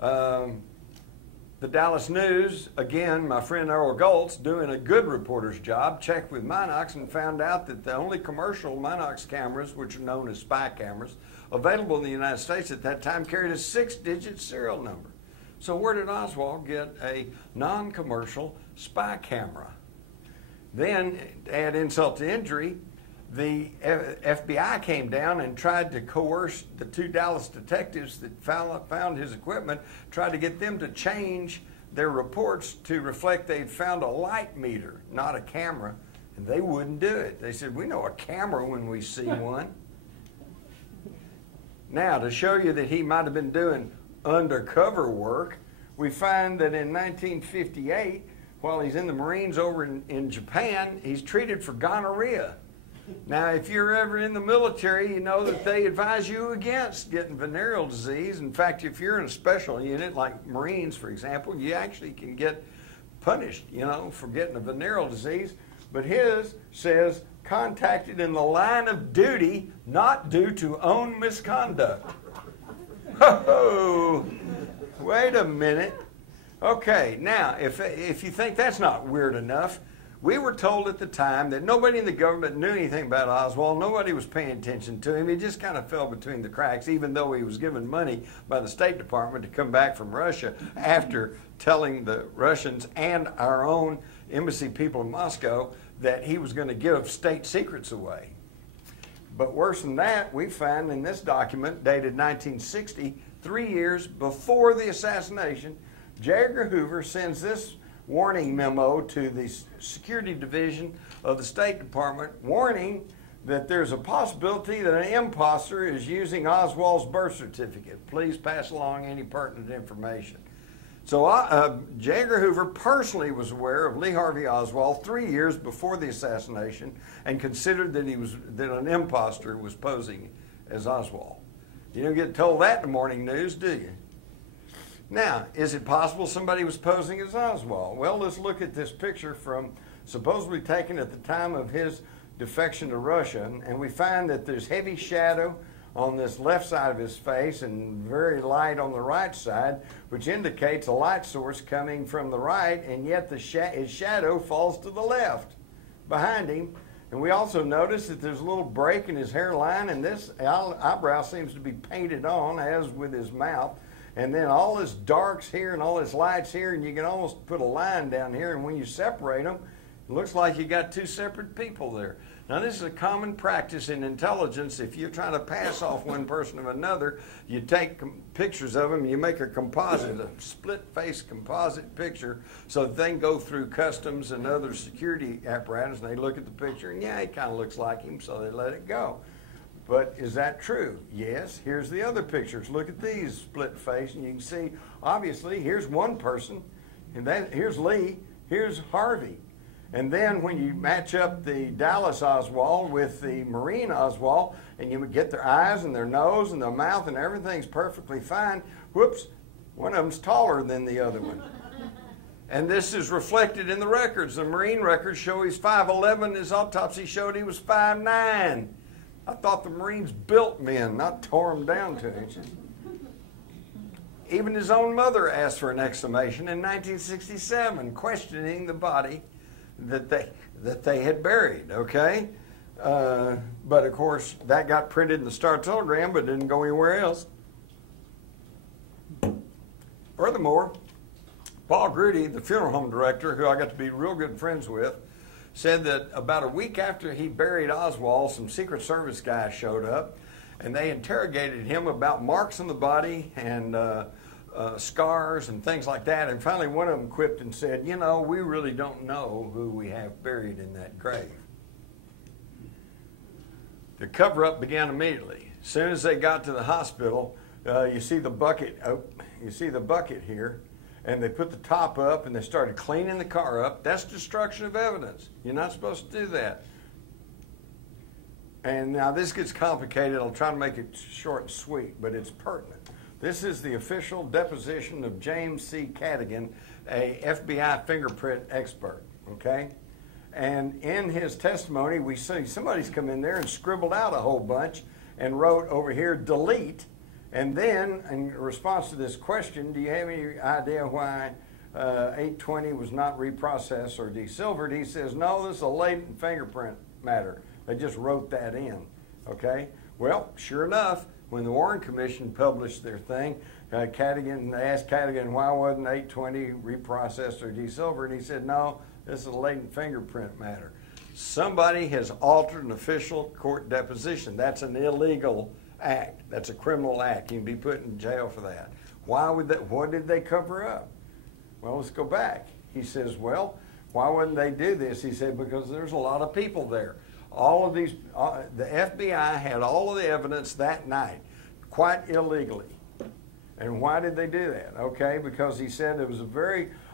The Dallas News, again, my friend Earl Goltz, doing a good reporter's job, checked with Minox and found out that the only commercial Minox cameras, which are known as spy cameras, available in the United States at that time carried a 6-digit serial number. So where did Oswald get a non-commercial spy camera? Then, to add insult to injury, the FBI came down and tried to coerce the 2 Dallas detectives that found his equipment, tried to get them to change their reports to reflect they'd found a light meter, not a camera, and they wouldn't do it. They said, we know a camera when we see one. Now, to show you that he might have been doing undercover work, we find that in 1958, while he's in the Marines over in Japan, he's treated for gonorrhea. Now, if you're ever in the military, you know that they advise you against getting venereal disease. In fact, if you're in a special unit, like Marines, for example, you actually can get punished, for getting a venereal disease. But his says, contacted in the line of duty, not due to own misconduct. Oh, wait a minute. Okay, now, if you think that's not weird enough, we were told at the time that nobody in the government knew anything about Oswald. Nobody was paying attention to him. He just kind of fell between the cracks, even though he was given money by the State Department to come back from Russia after telling the Russians and our own embassy people in Moscow that he was going to give state secrets away. But worse than that, we find in this document dated 1960, 3 years before the assassination, J. Edgar Hoover sends this warning memo to the Security Division of the State Department, warning that there's a possibility that an imposter is using Oswald's birth certificate. Please pass along any pertinent information. So J. Edgar Hoover personally was aware of Lee Harvey Oswald 3 years before the assassination and considered that that an imposter was posing as Oswald. You don't get told that in the morning news, do you? Now, is it possible somebody was posing as Oswald? Well, let's look at this picture supposedly taken at the time of his defection to Russia, and we find that there's heavy shadow on this left side of his face and very light on the right side, which indicates a light source coming from the right, and yet his shadow falls to the left behind him. And we also notice that there's a little break in his hairline, and this eyebrow seems to be painted on, as with his mouth. And then all this darks here and all this lights here, and you can almost put a line down here, and when you separate them, it looks like you got 2 separate people there. Now, this is a common practice in intelligence. If you're trying to pass off one person of another, you take pictures of them, you make a composite, a split-face composite picture, so that they can go through customs and other security apparatus, and they look at the picture, and yeah, it kind of looks like him, so they let it go. But is that true? Yes. Here's the other pictures. Look at these split face, and you can see, obviously, here's one person, and here's Lee, here's Harvey. And then when you match up the Dallas Oswald with the Marine Oswald, and you get their eyes and their nose and their mouth and everything's perfectly fine, whoops, one of them's taller than the other one. And this is reflected in the records. The Marine records show he's 5'11". His autopsy showed he was 5'9". I thought the Marines built men, not tore them down 2 inches. Even his own mother asked for an exhumation in 1967, questioning the body that they had buried, okay? But, of course, that got printed in the Star-Telegram but didn't go anywhere else. Furthermore, Paul Grudy, the funeral home director, who I got to be real good friends with, said that about a week after he buried Oswald, some Secret Service guys showed up, and they interrogated him about marks on the body and scars and things like that. And finally, one of them quipped and said, we really don't know who we have buried in that grave. The cover-up began immediately. As soon as they got to the hospital, you see the bucket. You see the bucket here. And they put the top up and they started cleaning the car up. That's destruction of evidence. You're not supposed to do that. And now this gets complicated. I'll try to make it short and sweet, but it's pertinent. This is the official deposition of James C. Cadigan, a FBI fingerprint expert, okay? And in his testimony, we see somebody's come in there and scribbled out a whole bunch and wrote over here, delete. And then, in response to this question, do you have any idea why 820 was not reprocessed or desilvered? He says, no, this is a latent fingerprint matter. They just wrote that in, okay? Well, sure enough, when the Warren Commission published their thing, Cadogan, they asked Cadogan, why wasn't 820 reprocessed or desilvered? And he said, no, this is a latent fingerprint matter. Somebody has altered an official court deposition. That's an illegal act. That's a criminal act. You can be put in jail for that. Why would that? What did they cover up? Well, let's go back. He says, well, why wouldn't they do this? He said, because there's a lot of people there. All of these, the FBI had all of the evidence that night, quite illegally. And why did they do that? Okay, because he said it was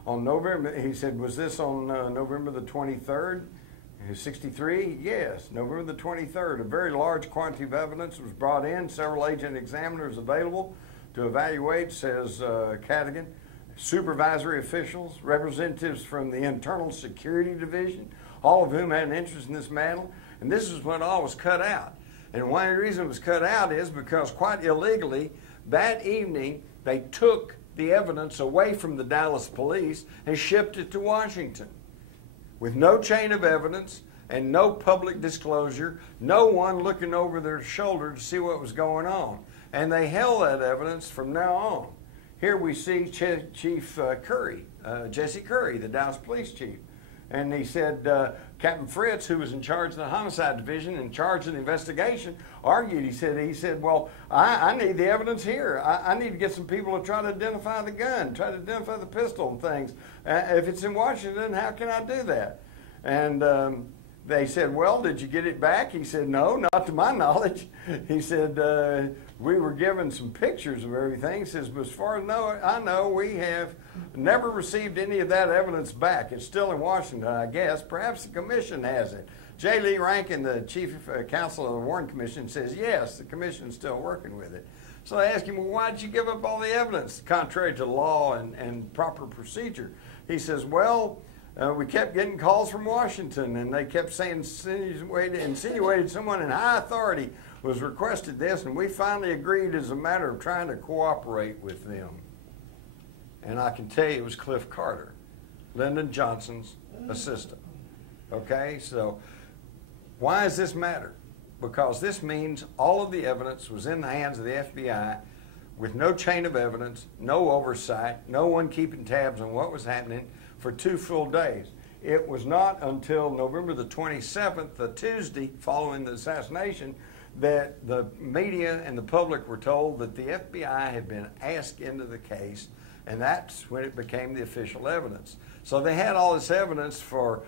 on November, he said, was this on November the 23rd? 63? Yes, November the 23rd. A very large quantity of evidence was brought in, several agent examiners available to evaluate, says Cadogan, supervisory officials, representatives from the Internal Security Division, all of whom had an interest in this matter. And this is when all was cut out. And one of the reasons it was cut out is because quite illegally, that evening, they took the evidence away from the Dallas police and shipped it to Washington. With no chain of evidence and no public disclosure, no one looking over their shoulder to see what was going on. And they held that evidence from now on. Here we see Chief Curry, Jesse Curry, the Dallas police chief. And he said, Captain Fritz, who was in charge of the homicide division, in charge of the investigation, argued. He said, well, I need the evidence here. I need to get some people to try to identify the gun, try to identify the pistol and things. If it's in Washington, how can I do that? And they said, well, did you get it back? He said, no, not to my knowledge. He said, we were given some pictures of everything. He says, but as far as I know, we have never received any of that evidence back. It's still in Washington, I guess. Perhaps the commission has it. J. Lee Rankin, the chief counsel of the Warren Commission, says, yes, the commission's still working with it. So they asked him, well, why did you give up all the evidence, contrary to law and proper procedure? He says, well, we kept getting calls from Washington, and they kept saying, insinuated someone in high authority was requested this, and we finally agreed as a matter of trying to cooperate with them. And I can tell you it was Cliff Carter, Lyndon Johnson's assistant. Okay, so why does this matter? Because this means all of the evidence was in the hands of the FBI with no chain of evidence, no oversight, no one keeping tabs on what was happening for 2 full days. It was not until November the 27th, the Tuesday following the assassination, that the media and the public were told that the FBI had been asked into the case, and that's when it became the official evidence. So they had all this evidence for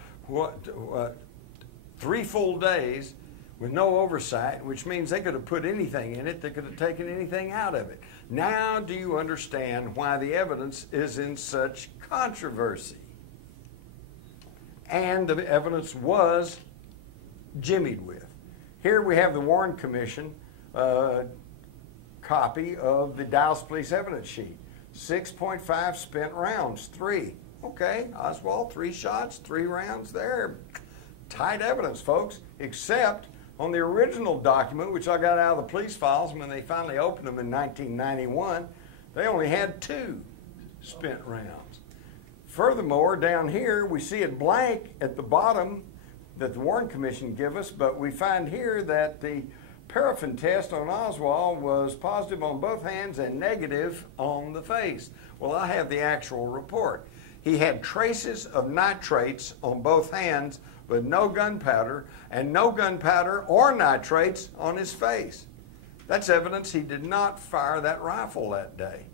3 full days with no oversight, which means they could have put anything in it, they could have taken anything out of it. Now do you understand why the evidence is in such controversy? And the evidence was jimmied with. Here we have the Warren Commission copy of the Dallas Police evidence sheet. 6.5 spent rounds, 3. Okay, Oswald, 3 shots, 3 rounds there. Tight evidence, folks, except on the original document, which I got out of the police files when they finally opened them in 1991, they only had 2 spent rounds. Furthermore, down here, we see it blank at the bottom that the Warren Commission give us, but we find here that the paraffin test on Oswald was positive on both hands and negative on the face. Well, I have the actual report. He had traces of nitrates on both hands, but no gunpowder, and no gunpowder or nitrates on his face. That's evidence he did not fire that rifle that day.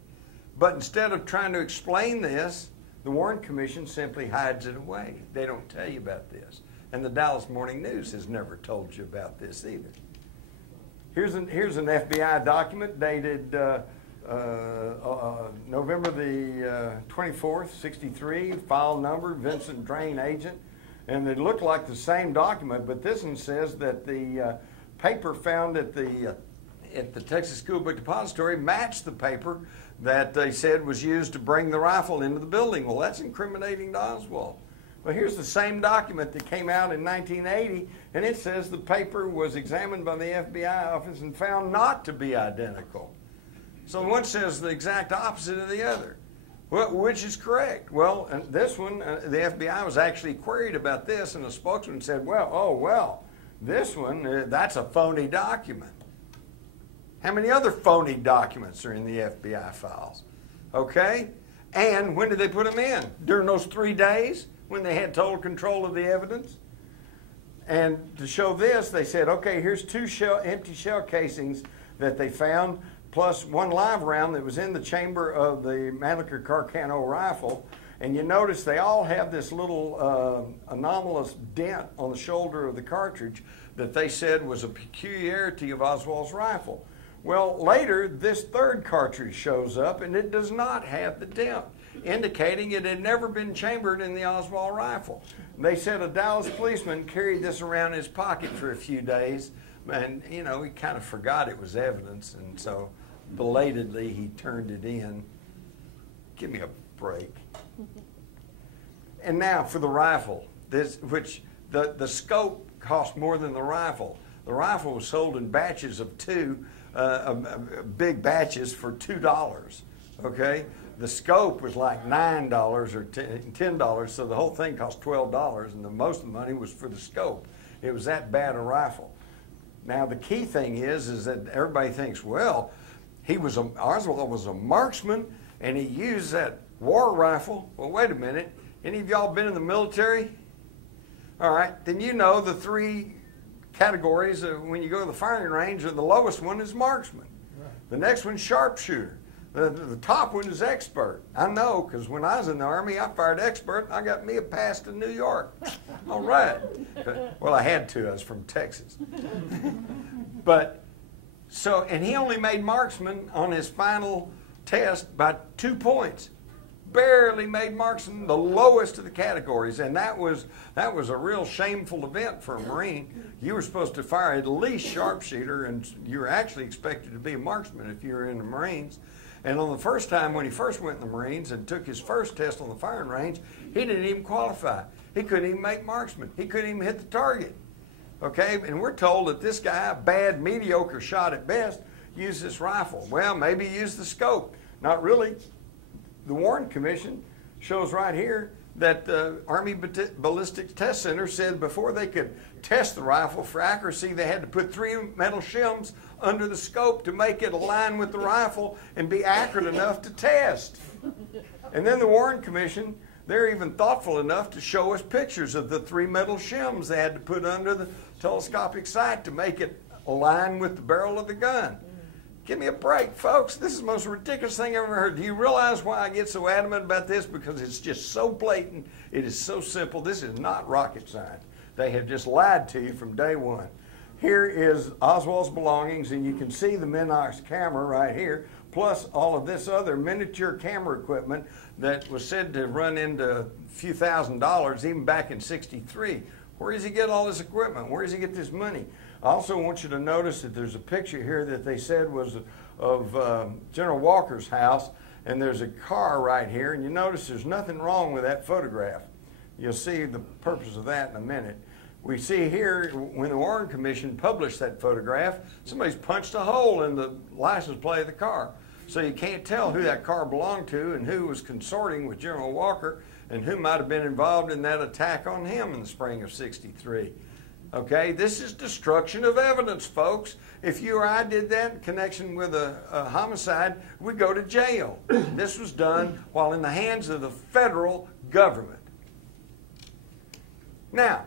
But instead of trying to explain this, the Warren Commission simply hides it away. They don't tell you about this. And the Dallas Morning News has never told you about this either. Here's an FBI document dated November the 24th, 63, file number, Vincent Drain agent. And they look like the same document, but this one says that the paper found at the Texas School Book Depository matched the paper that they said was used to bring the rifle into the building. Well, that's incriminating to Oswald. Well, here's the same document that came out in 1980, and it says the paper was examined by the FBI office and found not to be identical. So one says the exact opposite of the other. Well, which is correct? Well, this one, the FBI was actually queried about this, and the spokesman said, well, this one, that's a phony document. How many other phony documents are in the FBI files? Okay? And when did they put them in? During those 3 days when they had total control of the evidence? And to show this, they said, okay, here's 2 empty shell casings that they found, plus 1 live round that was in the chamber of the Mannlicher Carcano rifle. And you notice they all have this little anomalous dent on the shoulder of the cartridge that they said was a peculiarity of Oswald's rifle. Well, later, this 3rd cartridge shows up, and it does not have the dent, indicating it had never been chambered in the Oswald rifle. They said a Dallas policeman carried this around in his pocket for a few days, and, you know, he kind of forgot it was evidence, and so belatedly he turned it in. Give me a break. And now for the rifle, which the scope cost more than the rifle. The rifle was sold in batches of 2, big batches for $2. Okay, the scope was like $9 or $10, so the whole thing cost $12, and most of the money was for the scope. It was that bad a rifle. Now the key thing is that everybody thinks, well, Oswald was a marksman, and he used that war rifle. Well, wait a minute. Any of y'all been in the military? All right, then you know the 3 categories when you go to the firing range. The lowest one is marksman. Right. The next one's sharpshooter. The top one is expert. I know, because when I was in the Army, I fired expert, and I got me a pass to New York. All right. Well, I had to. I was from Texas. And he only made marksman on his final test by 2 points. Barely made marksman, the lowest of the categories, and that was a real shameful event for a Marine. You were supposed to fire at least sharpshooter, and you were actually expected to be a marksman if you were in the Marines. And on the first time when he first went in the Marines and took his first test on the firing range, he didn't even qualify. He couldn't even make marksman. He couldn't even hit the target. Okay, and we're told that this guy, a bad, mediocre shot at best, used this rifle. Well, maybe he used the scope. Not really. The Warren Commission shows right here that the Army Ballistic Test Center said before they could test the rifle for accuracy, they had to put 3 metal shims under the scope to make it align with the rifle and be accurate enough to test. And then the Warren Commission, they're even thoughtful enough to show us pictures of the 3 metal shims they had to put under the telescopic sight to make it align with the barrel of the gun. Give me a break, folks. This is the most ridiculous thing I've ever heard. Do you realize why I get so adamant about this? Because it's just so blatant. It is so simple. This is not rocket science. They have just lied to you from day one. Here is Oswald's belongings, and you can see the Minox camera right here, plus all of this other miniature camera equipment that was said to run into a few $1,000s even back in '63. Where does he get all this equipment? Where does he get this money? I also want you to notice that there's a picture here that they said was of General Walker's house, and there's a car right here, and you notice there's nothing wrong with that photograph. You'll see the purpose of that in a minute. We see here, when the Warren Commission published that photograph, somebody's punched a hole in the license plate of the car. So you can't tell who that car belonged to and who was consorting with General Walker and who might have been involved in that attack on him in the spring of '63. Okay, this is destruction of evidence, folks. If you or I did that in connection with a homicide, we go to jail. This was done while in the hands of the federal government. Now,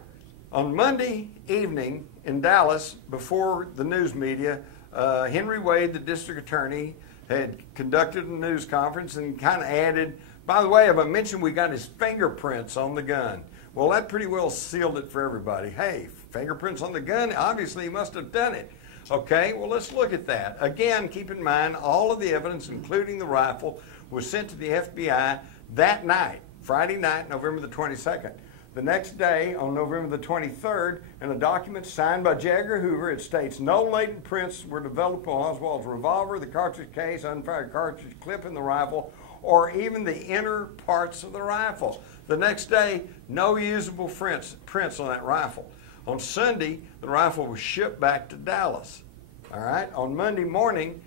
on Monday evening in Dallas, before the news media, Henry Wade, the district attorney, had conducted a news conference and kind of added, by the way, have I mentioned we got his fingerprints on the gun? Well, that pretty well sealed it for everybody. Hey, fingerprints on the gun? Obviously, he must have done it. Okay, well, let's look at that. Again, keep in mind, all of the evidence, including the rifle, was sent to the FBI that night, Friday night, November the 22nd. The next day, on November the 23rd, in a document signed by J. Edgar Hoover, it states, no latent prints were developed on Oswald's revolver, the cartridge case, unfired cartridge clip in the rifle, or even the inner parts of the rifle. The next day, no usable prints on that rifle. On Sunday, the rifle was shipped back to Dallas. All right. On Monday morning,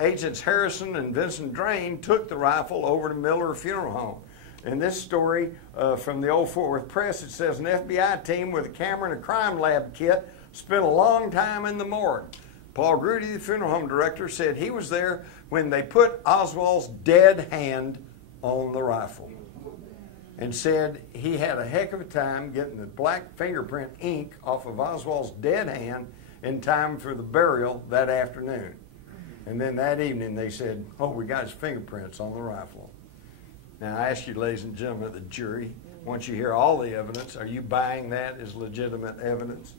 Agents Harrison and Vincent Drain took the rifle over to Miller Funeral Home. In this story from the Old Fort Worth Press, it says an FBI team with a camera and a crime lab kit spent a long time in the morgue. Paul Grudy, the funeral home director, said he was there when they put Oswald's dead hand on the rifle, and said he had a heck of a time getting the black fingerprint ink off of Oswald's dead hand in time for the burial that afternoon. And then that evening they said, oh, we got his fingerprints on the rifle. Now I ask you, ladies and gentlemen of the jury, once you hear all the evidence, are you buying that as legitimate evidence?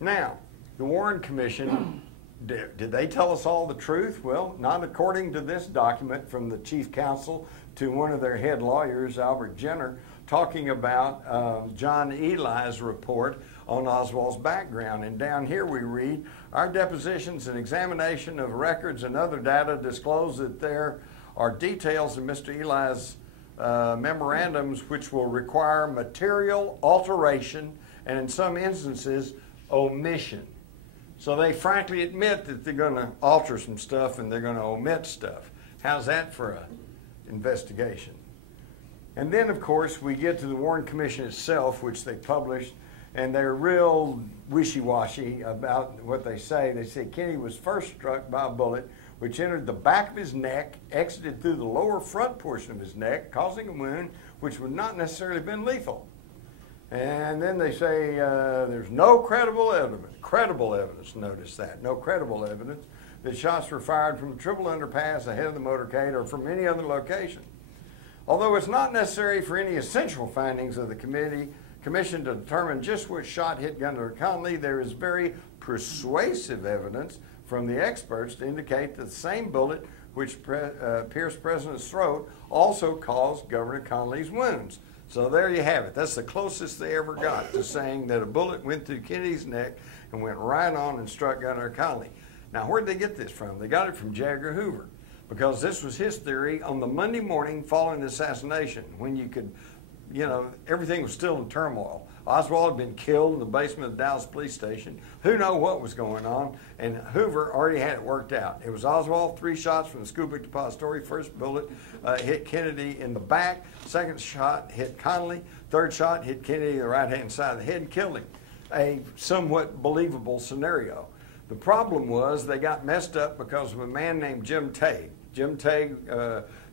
Now, the Warren Commission, did they tell us all the truth? Well, not according to this document from the chief counsel to one of their head lawyers, Albert Jenner, talking about John Eli's report on Oswald's background. And down here we read, our depositions and examination of records and other data disclose that there are details in Mr. Eli's memorandums which will require material alteration and in some instances omission. So they frankly admit that they're going to alter some stuff and they're going to omit stuff. How's that for an investigation? And then, of course, we get to the Warren Commission itself, which they published, and they're real wishy-washy about what they say. They say Kennedy was first struck by a bullet which entered the back of his neck, exited through the lower front portion of his neck, causing a wound which would not necessarily have been lethal. And then they say there's no credible evidence, notice that, no credible evidence that shots were fired from the triple underpass ahead of the motorcade or from any other location. Although it's not necessary for any essential findings of the commission to determine just which shot hit Governor Connally, there is very persuasive evidence from the experts to indicate that the same bullet which pierced President's throat also caused Governor Connally's wounds. So there you have it. That's the closest they ever got to saying that a bullet went through Kennedy's neck and went right on and struck Governor Connally. Now, where did they get this from? They got it from J. Edgar Hoover, because this was his theory on the Monday morning following the assassination, when you could, everything was still in turmoil. Oswald had been killed in the basement of the Dallas police station. Who knew what was going on? And Hoover already had it worked out. It was Oswald, 3 shots from the school book depository. First bullet hit Kennedy in the back. Second shot hit Connally. Third shot hit Kennedy in the right-hand side of the head and killed him. A somewhat believable scenario. The problem was they got messed up because of a man named Jim Tague. Jim Tague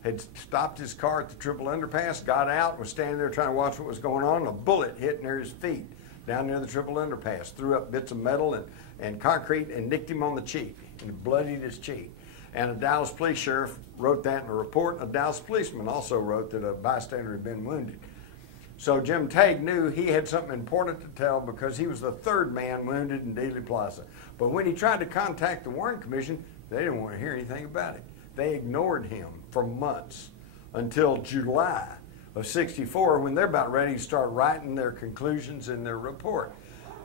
had stopped his car at the triple underpass, got out, was standing there trying to watch what was going on. A bullet hit near his feet down near the triple underpass, threw up bits of metal and concrete and nicked him on the cheek and bloodied his cheek. And a Dallas police sheriff wrote that in a report. A Dallas policeman also wrote that a bystander had been wounded. So Jim Tague knew he had something important to tell because he was the 3rd man wounded in Dealey Plaza. But when he tried to contact the Warren Commission, they didn't want to hear anything about it. They ignored him for months until July of '64, when they're about ready to start writing their conclusions in their report.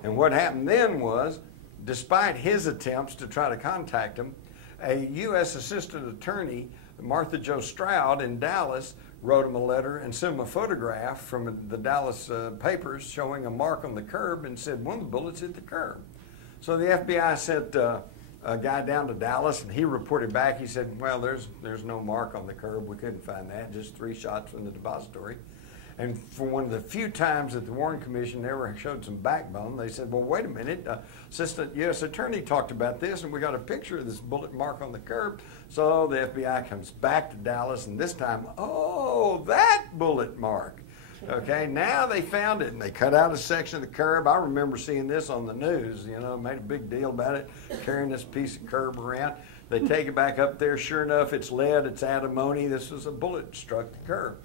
And what happened then was, despite his attempts to try to contact him, a U.S. Assistant Attorney, Martha Jo Stroud in Dallas, wrote him a letter and sent him a photograph from the Dallas papers showing a mark on the curb and said one of the bullets hit the curb. So the FBI sent a guy down to Dallas, and he reported back. He said, well, there's no mark on the curb. We couldn't find that, just 3 shots from the depository. And for one of the few times that the Warren Commission ever showed some backbone, they said, well, wait a minute, Assistant U.S. Attorney talked about this, and we got a picture of this bullet mark on the curb. So the FBI comes back to Dallas, and this time, oh, that bullet mark. Okay, now they found it, and they cut out a section of the curb. I remember seeing this on the news, made a big deal about it, carrying this piece of curb around. They take it back up there. Sure enough, it's lead, it's antimony. This was a bullet that struck the curb.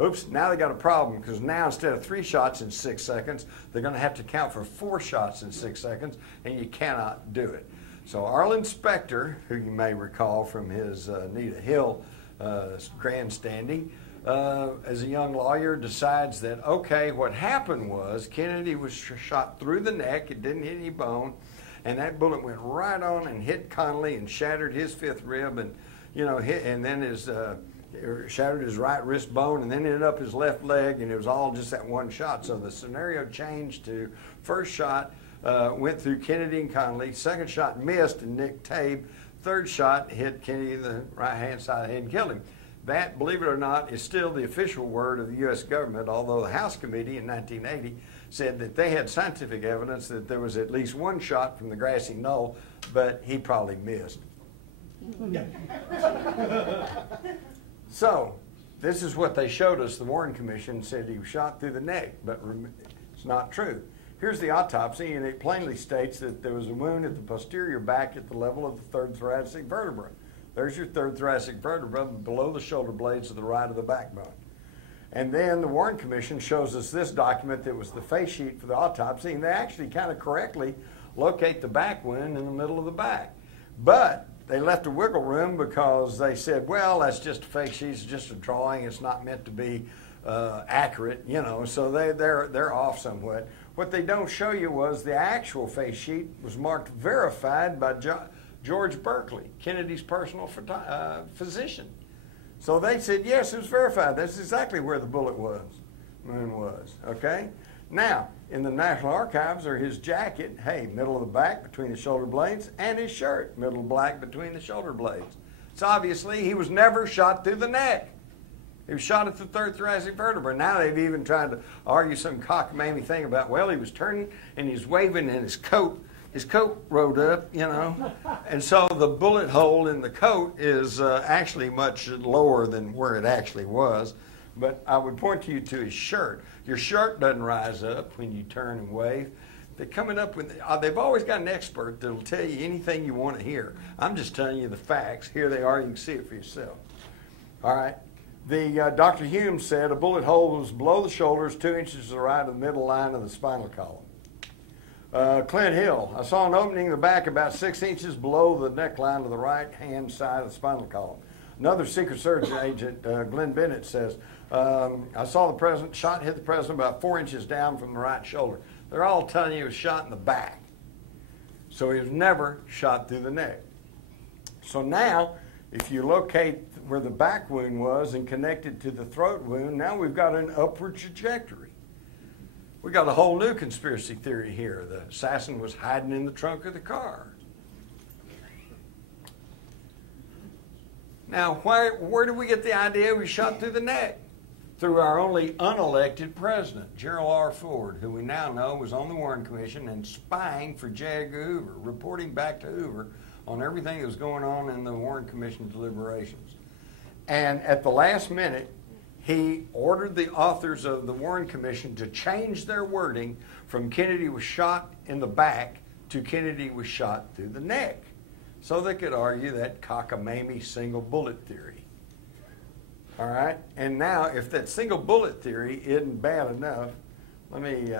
Oops, now they got a problem, because now instead of 3 shots in 6 seconds, they're going to have to count for 4 shots in 6 seconds, and you cannot do it. So Arlen Specter, who you may recall from his Anita Hill grandstanding, as a young lawyer, decides that, okay, what happened was Kennedy was shot through the neck. It didn't hit any bone, and that bullet went right on and hit Connally and shattered his 5th rib, and and then his It shattered his right wrist bone and then ended up his left leg, and it was all just that one shot. So the scenario changed to first shot went through Kennedy and Connally, second shot missed and Nick Tabe, third shot hit Kennedy in the right-hand side of the head and killed him. That, believe it or not, is still the official word of the U.S. government, although the House Committee in 1980 said that they had scientific evidence that there was at least one shot from the grassy knoll, but he probably missed. So, this is what they showed us. The Warren Commission said he was shot through the neck, but it's not true. Here's the autopsy, and it plainly states that there was a wound at the posterior back at the level of the third thoracic vertebra. There's your third thoracic vertebra below the shoulder blades to the right of the backbone. And then the Warren Commission shows us this document that was the face sheet for the autopsy, and they actually kind of correctly locate the back wound in the middle of the back. But they left a wiggle room because they said, well, that's just a face sheet, it's just a drawing, it's not meant to be accurate, you know, so they're off somewhat. What they don't show you was the actual face sheet was marked verified by George Berkeley, Kennedy's personal physician. So they said, yes, it was verified. That's exactly where the bullet wound was, okay? Now, in the National Archives are his jacket, hey, middle of the back between the shoulder blades, and his shirt, middle black between the shoulder blades. So obviously he was never shot through the neck. He was shot at the third thoracic vertebra. Now they've even tried to argue some cockamamie thing about, well, he was turning and he's waving and his coat rode up, you know. And so the bullet hole in the coat is actually much lower than where it actually was. But I would point you to his shirt. Your shirt doesn't rise up when you turn and wave. They're coming up with, they've always got an expert that'll tell you anything you want to hear. I'm just telling you the facts. Here they are. You can see it for yourself. All right. Dr. Hume said a bullet hole was below the shoulders, 2 inches to the right of the middle line of the spinal column. Clint Hill, I saw an opening in the back about 6 inches below the neckline of the right-hand side of the spinal column. Another Secret Service agent, Glenn Bennett, says, I saw the president, shot hit the president about 4 inches down from the right shoulder. They're all telling you he was shot in the back. So he was never shot through the neck. So now, if you locate where the back wound was and connect it to the throat wound, now we've got an upward trajectory. We got a whole new conspiracy theory here. The assassin was hiding in the trunk of the car. Now, where did we get the idea we shot through the neck? Through our only unelected president, Gerald R. Ford, who we now know was on the Warren Commission and spying for J. Edgar Hoover, reporting back to Hoover on everything that was going on in the Warren Commission deliberations. And at the last minute, he ordered the authors of the Warren Commission to change their wording from Kennedy was shot in the back to Kennedy was shot through the neck, so they could argue that cockamamie single bullet theory. All right? And now, if that single bullet theory isn't bad enough, let me...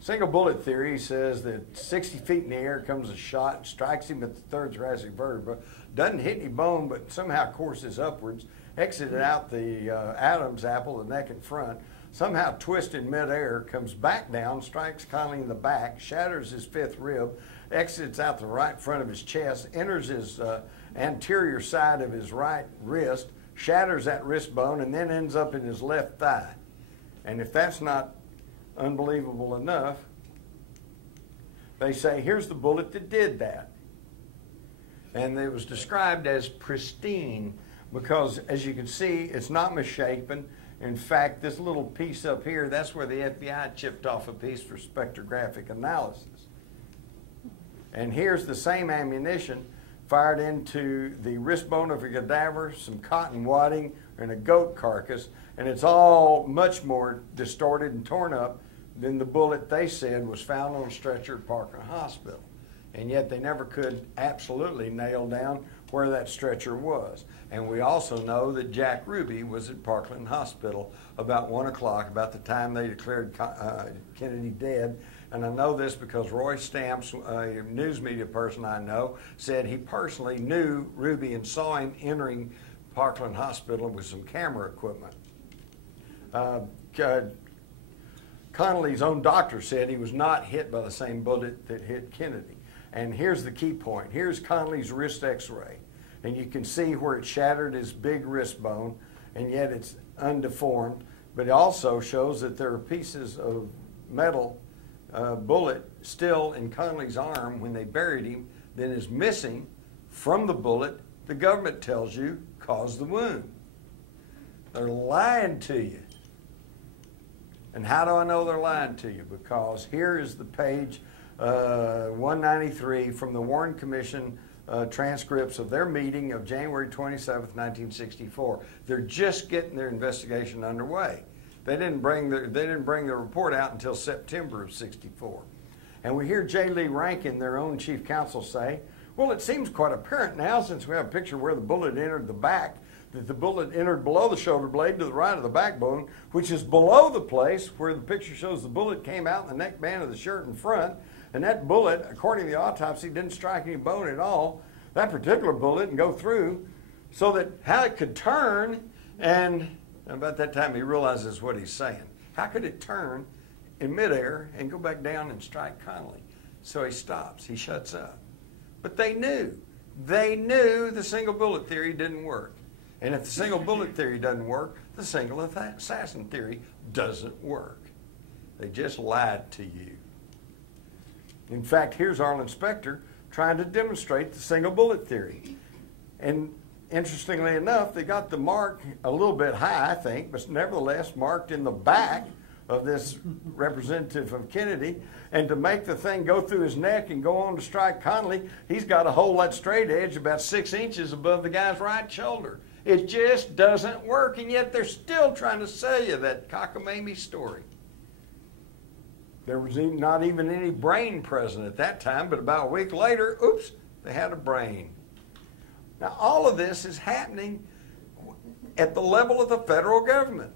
Single bullet theory says that 60 feet in the air comes a shot, strikes him at the third thoracic vertebra, doesn't hit any bone, but somehow courses upwards, exited out the Adam's apple, the neck and front, somehow twists in midair, comes back down, strikes Connally in the back, shatters his fifth rib, exits out the right front of his chest, enters his anterior side of his right wrist, shatters that wrist bone, and then ends up in his left thigh. And if that's not unbelievable enough, they say, here's the bullet that did that. And it was described as pristine because, as you can see, it's not misshapen. In fact, this little piece up here, that's where the FBI chipped off a piece for spectrographic analysis. And here's the same ammunition fired into the wrist bone of a cadaver, some cotton wadding, and a goat carcass, and it's all much more distorted and torn up than the bullet they said was found on a stretcher at Parkland Hospital. And yet they never could absolutely nail down where that stretcher was. And we also know that Jack Ruby was at Parkland Hospital about 1 o'clock, about the time they declared Kennedy dead. And I know this because Roy Stamps, a news media person I know, said he personally knew Ruby and saw him entering Parkland Hospital with some camera equipment. Connally's own doctor said he was not hit by the same bullet that hit Kennedy. And here's the key point. Here's Connally's wrist x-ray. and you can see where it shattered his big wrist bone, and yet it's undeformed. But it also shows that there are pieces of metal bullet still in Conley's arm when they buried him, then is missing from the bullet the government tells you caused the wound. They're lying to you. And how do I know they're lying to you? Because here is the page 193 from the Warren Commission transcripts of their meeting of January 27th, 1964. They're just getting their investigation underway. They didn't bring the report out until September of '64. And we hear J. Lee Rankin, their own chief counsel, say, well, it seems quite apparent now, since we have a picture where the bullet entered the back, that the bullet entered below the shoulder blade to the right of the backbone, which is below the place where the picture shows the bullet came out in the neckband of the shirt in front. And that bullet, according to the autopsy, didn't strike any bone at all. That particular bullet didn't go through, so that how it could turn, and about that time he realizes what he's saying. How could it turn in midair and go back down and strike Connolly? So he stops, he shuts up. But they knew the single bullet theory didn't work. And if the single bullet theory doesn't work, the single assassin theory doesn't work. They just lied to you. In fact, here's Arlen Specter trying to demonstrate the single bullet theory. And interestingly enough, they got the mark a little bit high, I think, but nevertheless marked in the back of this representative of Kennedy. And to make the thing go through his neck and go on to strike Connolly, he's got to hold that straight edge about 6 inches above the guy's right shoulder. It just doesn't work, and yet they're still trying to sell you that cockamamie story. There was not even any brain present at that time, but about a week later, oops, they had a brain. Now, all of this is happening at the level of the federal government.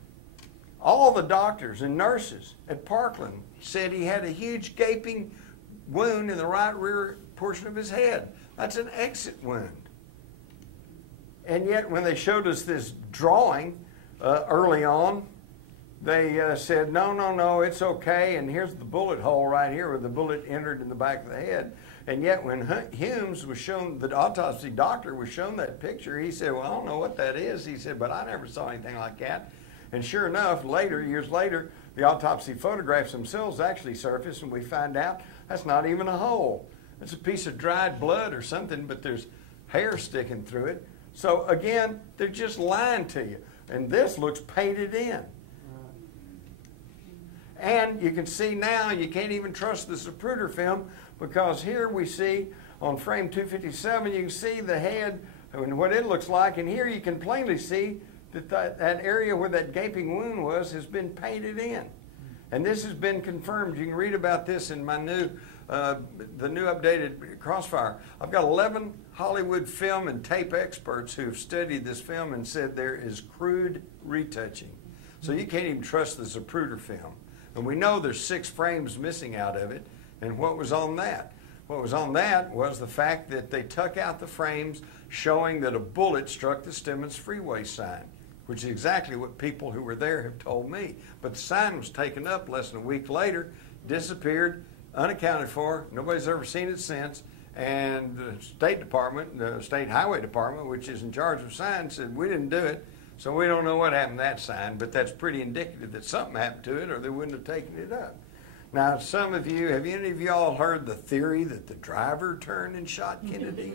All the doctors and nurses at Parkland said he had a huge gaping wound in the right rear portion of his head. That's an exit wound. And yet, when they showed us this drawing early on, they said, no, it's okay, and here's the bullet hole right here where the bullet entered in the back of the head. And yet, when Humes was shown, the autopsy doctor was shown that picture, he said, well, I don't know what that is. He said, but I never saw anything like that. And sure enough, years later, the autopsy photographs themselves actually surfaced, and we find out that's not even a hole. It's a piece of dried blood or something, but there's hair sticking through it. So again, they're just lying to you. And this looks painted in. And you can see now you can't even trust the Zapruder film, because here we see on frame 257, you can see the head and what it looks like. And here you can plainly see that that area where that gaping wound was has been painted in. And this has been confirmed. You can read about this in my new the new updated Crossfire. I've got 11 Hollywood film and tape experts who have studied this film and said there is crude retouching. So you can't even trust the Zapruder film. And we know there's 6 frames missing out of it. And what was on that? What was on that was the fact that they took out the frames showing that a bullet struck the Stemmons Freeway sign, which is exactly what people who were there have told me. But the sign was taken up less than a week later, disappeared, unaccounted for. Nobody's ever seen it since. And the State Department, the State Highway Department, which is in charge of signs, said, we didn't do it, so we don't know what happened to that sign, but that's pretty indicative that something happened to it or they wouldn't have taken it up. Now, some of you, have any of you all heard the theory that the driver turned and shot Kennedy?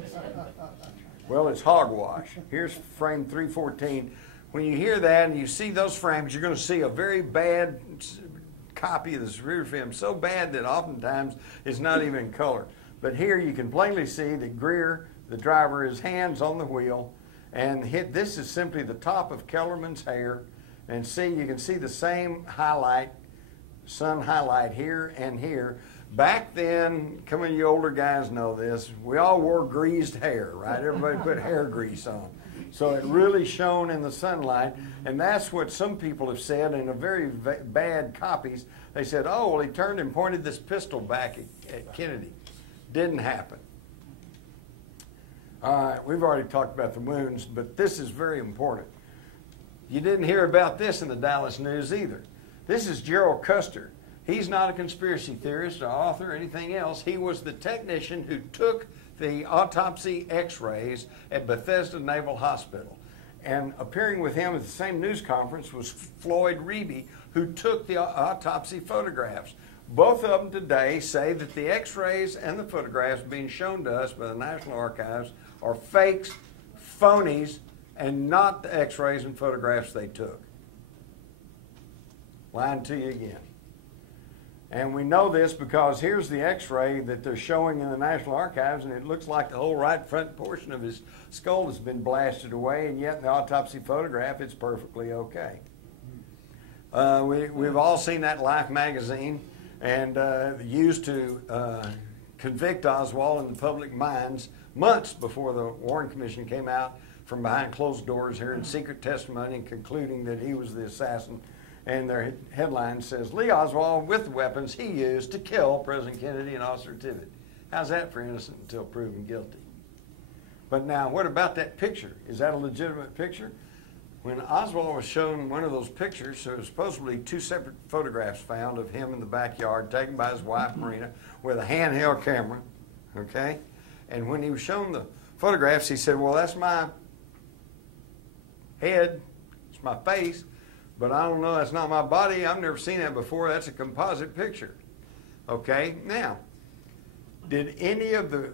Well, it's hogwash. Here's frame 314. When you hear that and you see those frames, you're going to see a very bad copy of the Zapruder film, so bad that oftentimes it's not even in color. But here you can plainly see that Greer, the driver, his hands on the wheel, and this is simply the top of Kellerman's hair. And you can see the same highlight, sun highlight here and here. Back then, some of you older guys know this, we all wore greased hair, right? Everybody put hair grease on. So it really shone in the sunlight, and that's what some people have said in a very bad copies. They said, oh, well, he turned and pointed this pistol back at Kennedy. Didn't happen. All right, we've already talked about the wounds, but this is very important. You didn't hear about this in the Dallas News either. This is Gerald Custer. He's not a conspiracy theorist or author or anything else. He was the technician who took the autopsy x-rays at Bethesda Naval Hospital. And appearing with him at the same news conference was Floyd Reeby, who took the autopsy photographs. Both of them today say that the x-rays and the photographs being shown to us by the National Archives are fakes, phonies, and not the x-rays and photographs they took. Lying to you again. And we know this because here's the x-ray that they're showing in the National Archives, and it looks like the whole right front portion of his skull has been blasted away, and yet in the autopsy photograph it's perfectly okay. We've all seen that Life magazine, and used to convict Oswald in the public minds months before the Warren Commission came out from behind closed doors here in secret testimony and concluding that he was the assassin. And their headline says, Lee Oswald with the weapons he used to kill President Kennedy and Officer Tibbet. How's that for innocent until proven guilty? But now, what about that picture? Is that a legitimate picture? When Oswald was shown one of those pictures, there was supposedly two separate photographs found of him in the backyard taken by his wife, Marina, with a handheld camera, okay? And when he was shown the photographs, he said, well, that's my head, it's my face, but I don't know, that's not my body. I've never seen that before. That's a composite picture. Okay, now, did any of the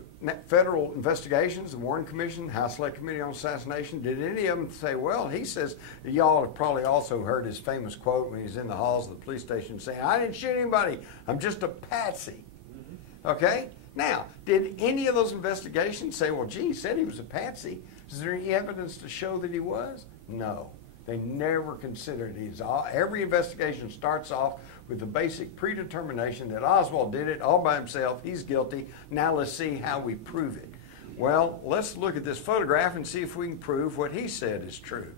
federal investigations, the Warren Commission, House Select Committee on Assassination, did any of them say, well, he says, y'all have probably also heard his famous quote when he's in the halls of the police station saying, I didn't shoot anybody, I'm just a patsy. Okay, now, did any of those investigations say, well, gee, he said he was a patsy? Is there any evidence to show that he was? No. They never considered it. Every investigation starts off with the basic predetermination that Oswald did it all by himself. He's guilty. Now let's see how we prove it. Well, let's look at this photograph and see if we can prove what he said is true.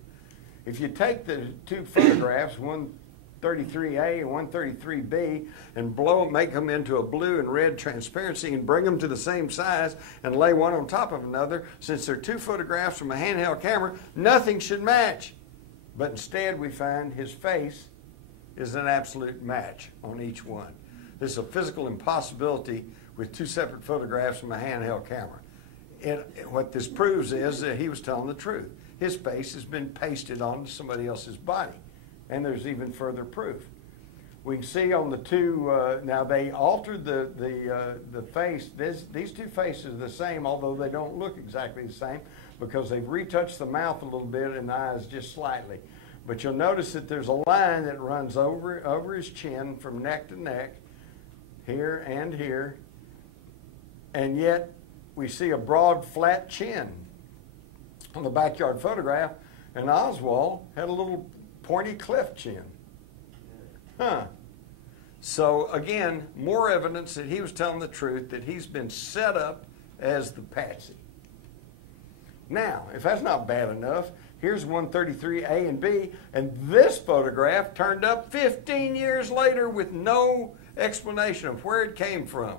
If you take the two photographs, 133A and 133B, and make them into a blue and red transparency and bring them to the same size and lay one on top of another, since they're two photographs from a handheld camera, nothing should match. But instead we find his face is an absolute match on each one. This is a physical impossibility with two separate photographs from a handheld camera. What this proves is that he was telling the truth. His face has been pasted onto somebody else's body. And there's even further proof. We can see on the two, now they altered the face. These two faces are the same, although they don't look exactly the same, because they've retouched the mouth a little bit and the eyes just slightly. But you'll notice that there's a line that runs over his chin from neck to neck, here and here, and yet we see a broad, flat chin on the backyard photograph, and Oswald had a little pointy cleft chin. Huh. So again, more evidence that he was telling the truth, that he's been set up as the patsy. Now, if that's not bad enough, here's 133A and B, and this photograph turned up 15 years later with no explanation of where it came from.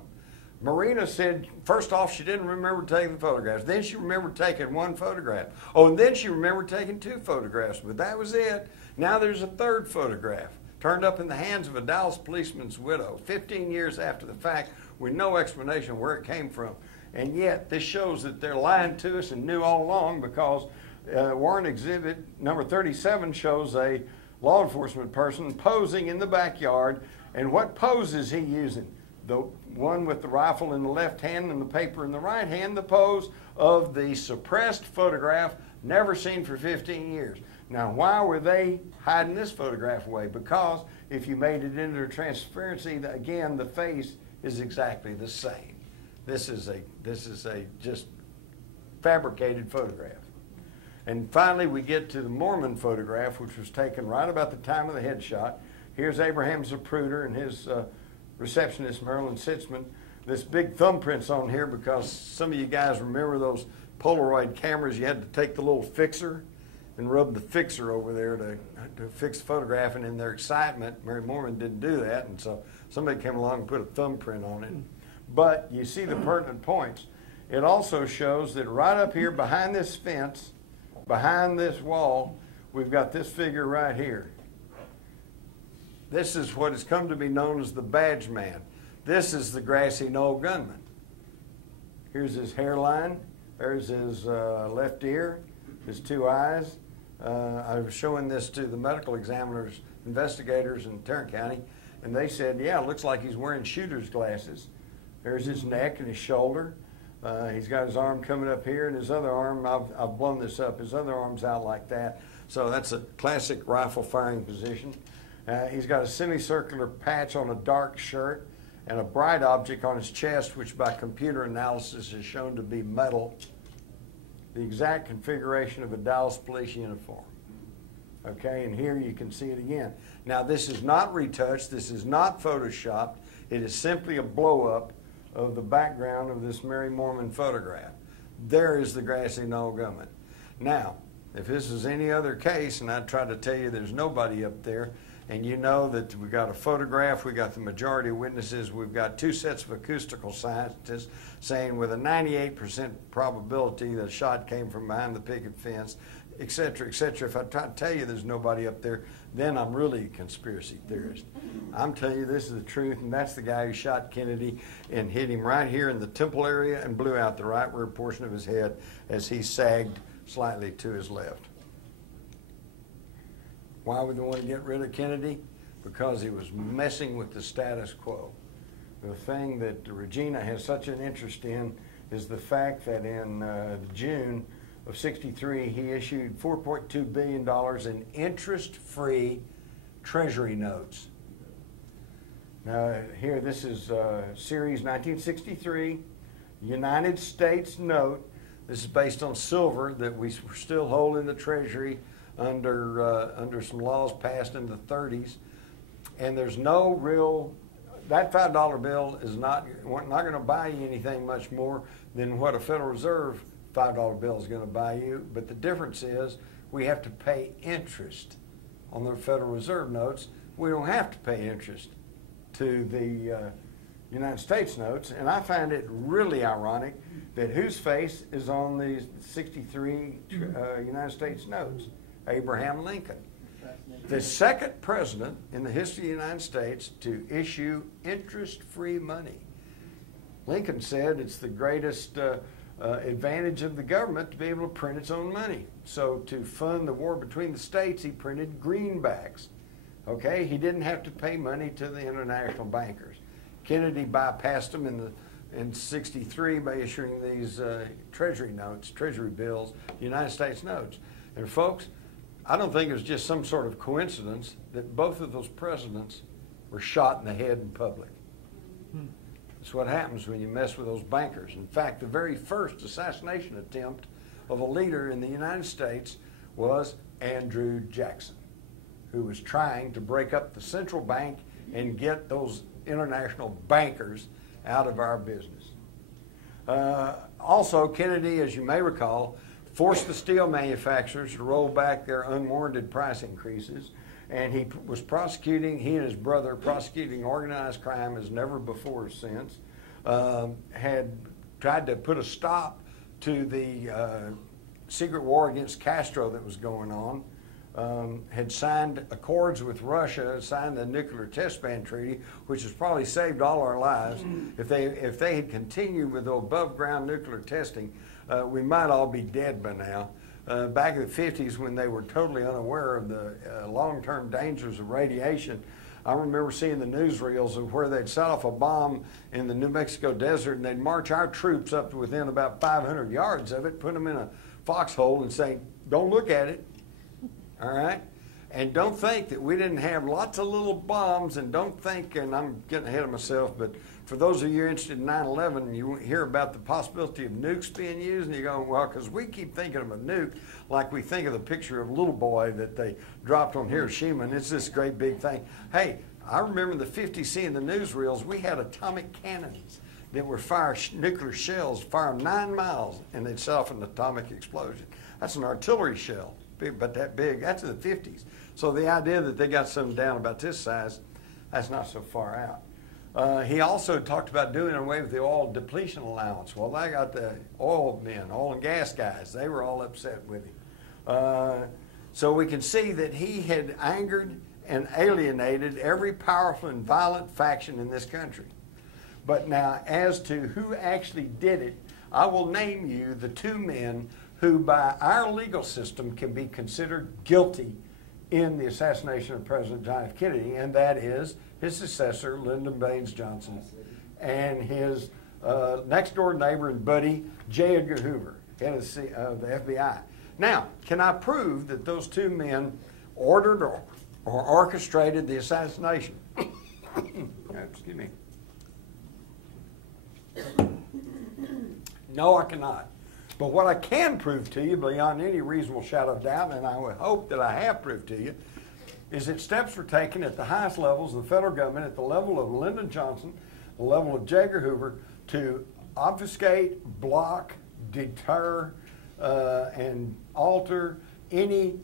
Marina said, first off, she didn't remember taking the photographs. Then she remembered taking one photograph. Oh, and then she remembered taking two photographs, but that was it. Now there's a third photograph, turned up in the hands of a Dallas policeman's widow, 15 years after the fact, with no explanation of where it came from. And yet, this shows that they're lying to us and knew all along, because Warren Exhibit number 37 shows a law enforcement person posing in the backyard. And what pose is he using? The one with the rifle in the left hand and the paper in the right hand, the pose of the suppressed photograph, never seen for 15 years. Now, why were they hiding this photograph away? Because if you made it into transparency, again, the face is exactly the same. This is a just fabricated photograph. And finally, we get to the Mormon photograph, which was taken right about the time of the headshot. Here's Abraham Zapruder and his receptionist, Marilyn Sitzman. This big thumbprint's on here because some of you guys remember those Polaroid cameras. You had to take the little fixer and rub the fixer over there to fix the photograph, and in their excitement, Mary Mormon didn't do that, and so somebody came along and put a thumbprint on it. But you see the pertinent points. It also shows that right up here behind this fence, behind this wall, we've got this figure right here. This is what has come to be known as the Badge Man. This is the Grassy Knoll gunman. Here's his hairline. There's his left ear, his 2 eyes. I was showing this to the medical examiners, investigators in Tarrant County, and they said, yeah, it looks like he's wearing shooter's glasses. There's his neck and his shoulder. He's got his arm coming up here, and his other arm, I've blown this up, his other arm's out like that. So that's a classic rifle firing position. He's got a semicircular patch on a dark shirt and a bright object on his chest, which by computer analysis is shown to be metal, the exact configuration of a Dallas police uniform. Okay, and here you can see it again. Now, this is not retouched. This is not photoshopped. It is simply a blow-up of the background of this Mary Mormon photograph. There is the grassy knoll gunman. Now, if this is any other case, and I tried to tell you there's nobody up there, and you know that we've got a photograph, we've got the majority of witnesses, we've got 2 sets of acoustical scientists saying with a 98% probability that a shot came from behind the picket fence, et cetera, et cetera. If I try to tell you there's nobody up there, then I'm really a conspiracy theorist. I'm telling you this is the truth, and that's the guy who shot Kennedy and hit him right here in the temple area and blew out the right rear portion of his head as he sagged slightly to his left. Why would they want to get rid of Kennedy? Because he was messing with the status quo. The thing that Regina has such an interest in is the fact that in June of '63, he issued $4.2 billion in interest-free Treasury notes. Now, here, this is Series 1963, United States note. This is based on silver that we still hold in the Treasury under some laws passed in the 30s. And there's no real, that $5 bill is not going to buy you anything much more than what a Federal Reserve $5 bill is going to buy you. But the difference is we have to pay interest on the Federal Reserve notes. We don't have to pay interest to the United States notes. And I find it really ironic that whose face is on the 63 United States notes? Abraham Lincoln, the second president in the history of the United States to issue interest-free money. Lincoln said it's the greatest advantage of the government to be able to print its own money. So to fund the war between the states, he printed greenbacks. Okay, he didn't have to pay money to the international bankers. Kennedy bypassed them in '63 by issuing these Treasury notes, Treasury bills, United States notes. And folks, I don't think it was just some sort of coincidence that both of those presidents were shot in the head in public. That's what happens when you mess with those bankers. In fact, the very first assassination attempt of a leader in the United States was Andrew Jackson, who was trying to break up the central bank and get those international bankers out of our business. Also, Kennedy, as you may recall, forced the steel manufacturers to roll back their unwarranted price increases, and he was prosecuting, he and his brother, prosecuting organized crime as never before or since, had tried to put a stop to the secret war against Castro that was going on, had signed accords with Russia, signed the nuclear test ban treaty, which has probably saved all our lives. If they had continued with the above ground nuclear testing, we might all be dead by now. Back in the 50s, when they were totally unaware of the long-term dangers of radiation, I remember seeing the newsreels of where they'd set off a bomb in the New Mexico desert, and they'd march our troops up to within about 500 yards of it, put them in a foxhole and say, don't look at it, all right? And don't think that we didn't have lots of little bombs, and don't think, and I'm getting ahead of myself, but for those of you interested in 9/11, you hear about the possibility of nukes being used, and you go, well, because we keep thinking of a nuke like we think of the picture of Little Boy that they dropped on Hiroshima, and it's this great big thing. Hey, I remember in the 50s seeing the newsreels, we had atomic cannons that were nuclear shells, fire 9 miles, and they'd set off an atomic explosion. That's an artillery shell, but that big. That's in the 50s. So the idea that they got something down about this size, that's not so far out. He also talked about doing away with the oil depletion allowance. Well, they got the oil men, oil and gas guys. They were all upset with him. So we can see that he had angered and alienated every powerful and violent faction in this country. But now, as to who actually did it, I will name you the two men who by our legal system can be considered guilty in the assassination of President John F. Kennedy, and that is his successor, Lyndon Baines Johnson, and his next-door neighbor and buddy, J. Edgar Hoover, head of the FBI. Now, can I prove that those two men ordered or orchestrated the assassination? Excuse me. No, I cannot. But what I can prove to you, beyond any reasonable shadow of doubt, and I would hope that I have proved to you, is that steps were taken at the highest levels of the federal government, at the level of Lyndon Johnson, the level of J. Edgar Hoover, to obfuscate, block, deter, and alter any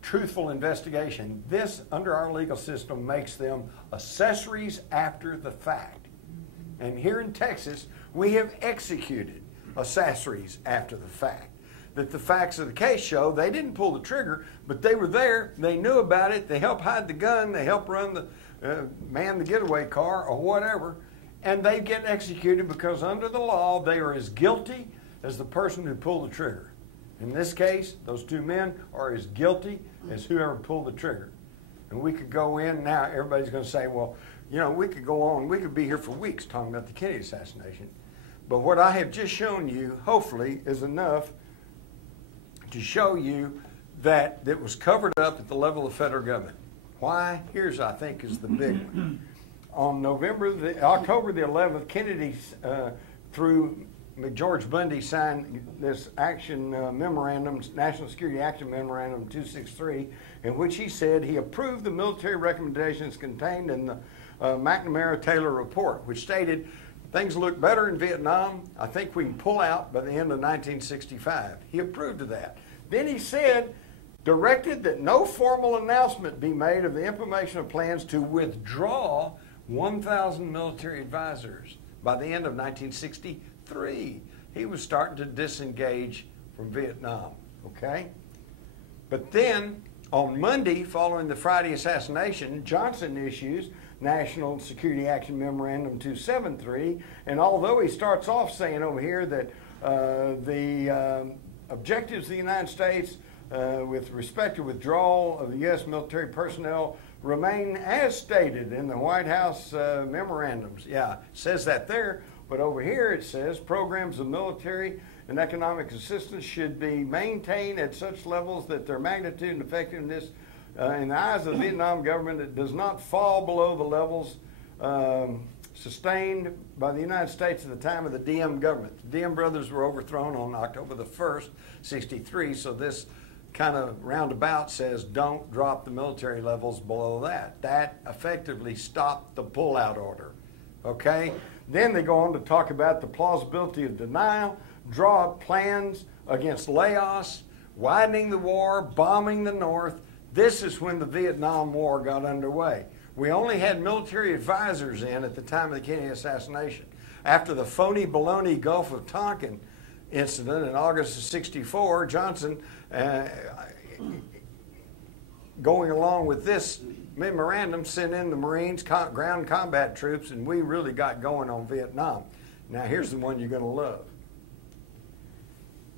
truthful investigation. This, under our legal system, makes them accessories after the fact. And here in Texas, we have executed accessories after the fact. That the facts of the case show they didn't pull the trigger, but they were there, they knew about it, they helped hide the gun, they helped run the man the getaway car or whatever, and they get executed because under the law they are as guilty as the person who pulled the trigger. In this case, those two men are as guilty as whoever pulled the trigger. And we could go in now, everybody's going to say, well, you know, we could go on, we could be here for weeks talking about the Kennedy assassination. But what I have just shown you, hopefully, is enough to show you that it was covered up at the level of the federal government. Why? Here's, I think, is the big one. On October the 11th, Kennedy, through George Bundy, signed this action memorandum, National Security Action Memorandum 263, in which he said he approved the military recommendations contained in the McNamara-Taylor report, which stated things look better in Vietnam. I think we can pull out by the end of 1965. He approved of that. Then he said, directed that no formal announcement be made of the implementation of plans to withdraw 1,000 military advisors by the end of 1963. He was starting to disengage from Vietnam, okay? But then, on Monday, following the Friday assassination, Johnson issues National Security Action Memorandum 273, and although he starts off saying over here that the objectives of the United States with respect to withdrawal of the U.S. military personnel remain as stated in the White House memorandums. Yeah, it says that there, but over here it says programs of military and economic assistance should be maintained at such levels that their magnitude and effectiveness in the eyes of the Vietnam government, it does not fall below the levels sustained by the United States at the time of the Diem government. The Diem brothers were overthrown on October the 1st, 63, so this kind of roundabout says don't drop the military levels below that. That effectively stopped the pullout order, okay? Then they go on to talk about the plausibility of denial, draw up plans against Laos, widening the war, bombing the North. This is when the Vietnam War got underway. We only had military advisors in at the time of the Kennedy assassination. After the phony baloney Gulf of Tonkin incident in August of 64, Johnson, going along with this memorandum, sent in the Marines, ground combat troops, and we really got going on Vietnam. Now here's the one you're going to love.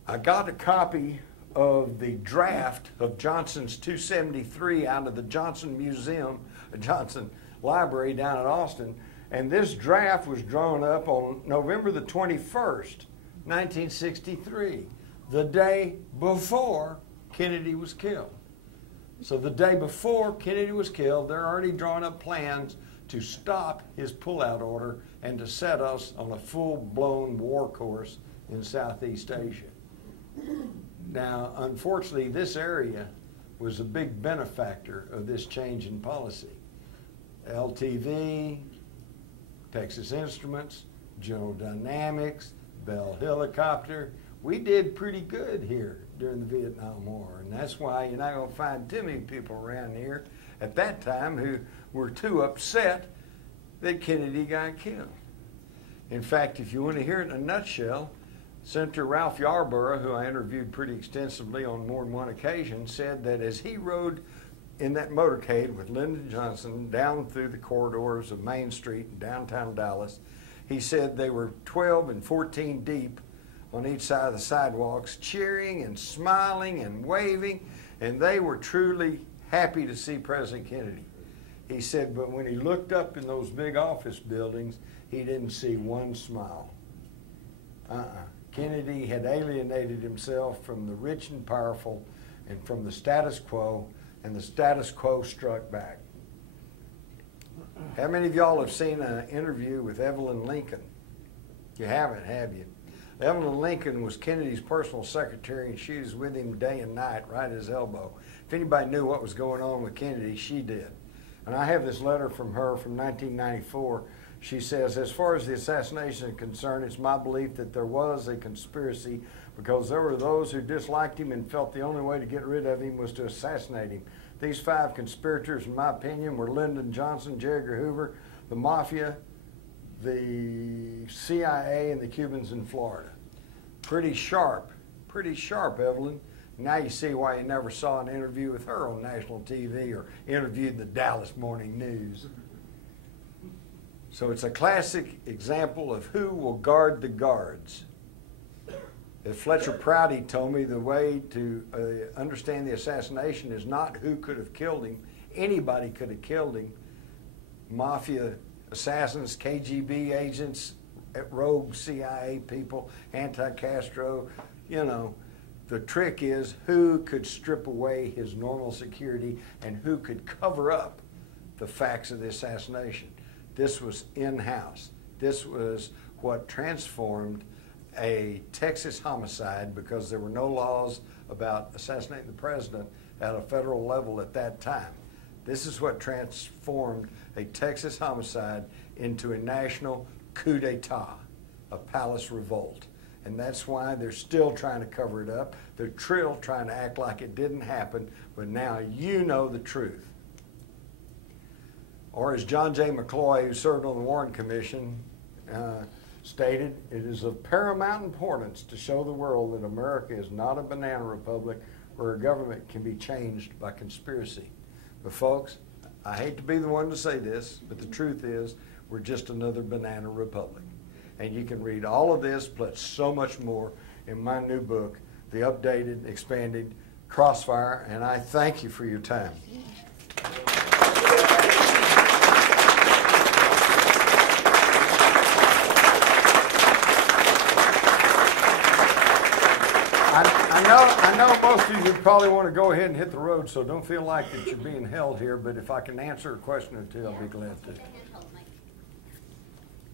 I got a copy of the draft of Johnson's 273 out of the Johnson Museum, Johnson Library down at Austin, and this draft was drawn up on November the 21st, 1963, the day before Kennedy was killed. So the day before Kennedy was killed, they're already drawing up plans to stop his pullout order and to set us on a full-blown war course in Southeast Asia. Now, unfortunately, this area was a big benefactor of this change in policy. LTV, Texas Instruments, General Dynamics, Bell Helicopter. We did pretty good here during the Vietnam War, and that's why you're not going to find too many people around here at that time who were too upset that Kennedy got killed. In fact, if you want to hear it in a nutshell, Senator Ralph Yarborough, who I interviewed pretty extensively on more than one occasion, said that as he rode in that motorcade with Lyndon Johnson down through the corridors of Main Street in downtown Dallas, he said they were 12 and 14 deep on each side of the sidewalks, cheering and smiling and waving, and they were truly happy to see President Kennedy. He said, but when he looked up in those big office buildings, he didn't see one smile. Kennedy had alienated himself from the rich and powerful and from the status quo, and the status quo struck back. How many of y'all have seen an interview with Evelyn Lincoln? You haven't, have you? Evelyn Lincoln was Kennedy's personal secretary, and she was with him day and night, right at his elbow. If anybody knew what was going on with Kennedy, she did. And I have this letter from her from 1994. She says, as far as the assassination is concerned, it's my belief that there was a conspiracy because there were those who disliked him and felt the only way to get rid of him was to assassinate him. These 5 conspirators, in my opinion, were Lyndon Johnson, J. Edgar Hoover, the Mafia, the CIA, and the Cubans in Florida. Pretty sharp, Evelyn. Now you see why you never saw an interview with her on national TV or interviewed the Dallas Morning News. So it's a classic example of who will guard the guards. As Fletcher Prouty told me, the way to understand the assassination is not who could have killed him. Anybody could have killed him. Mafia assassins, KGB agents, rogue CIA people, anti-Castro, you know. The trick is who could strip away his normal security and who could cover up the facts of the assassination. This was in-house. This was what transformed a Texas homicide, because there were no laws about assassinating the president at a federal level at that time. This is what transformed a Texas homicide into a national coup d'etat, a palace revolt. And that's why they're still trying to cover it up. They're still trying to act like it didn't happen, but now you know the truth. Or as John J. McCloy, who served on the Warren Commission, stated, it is of paramount importance to show the world that America is not a banana republic where a government can be changed by conspiracy. But folks, I hate to be the one to say this, but the truth is we're just another banana republic. And you can read all of this plus so much more in my new book, the updated, expanded Crossfire, and I thank you for your time. I know most of you probably want to go ahead and hit the road, so don't feel like that you're being held here, but if I can answer a question or two, I'll be glad to.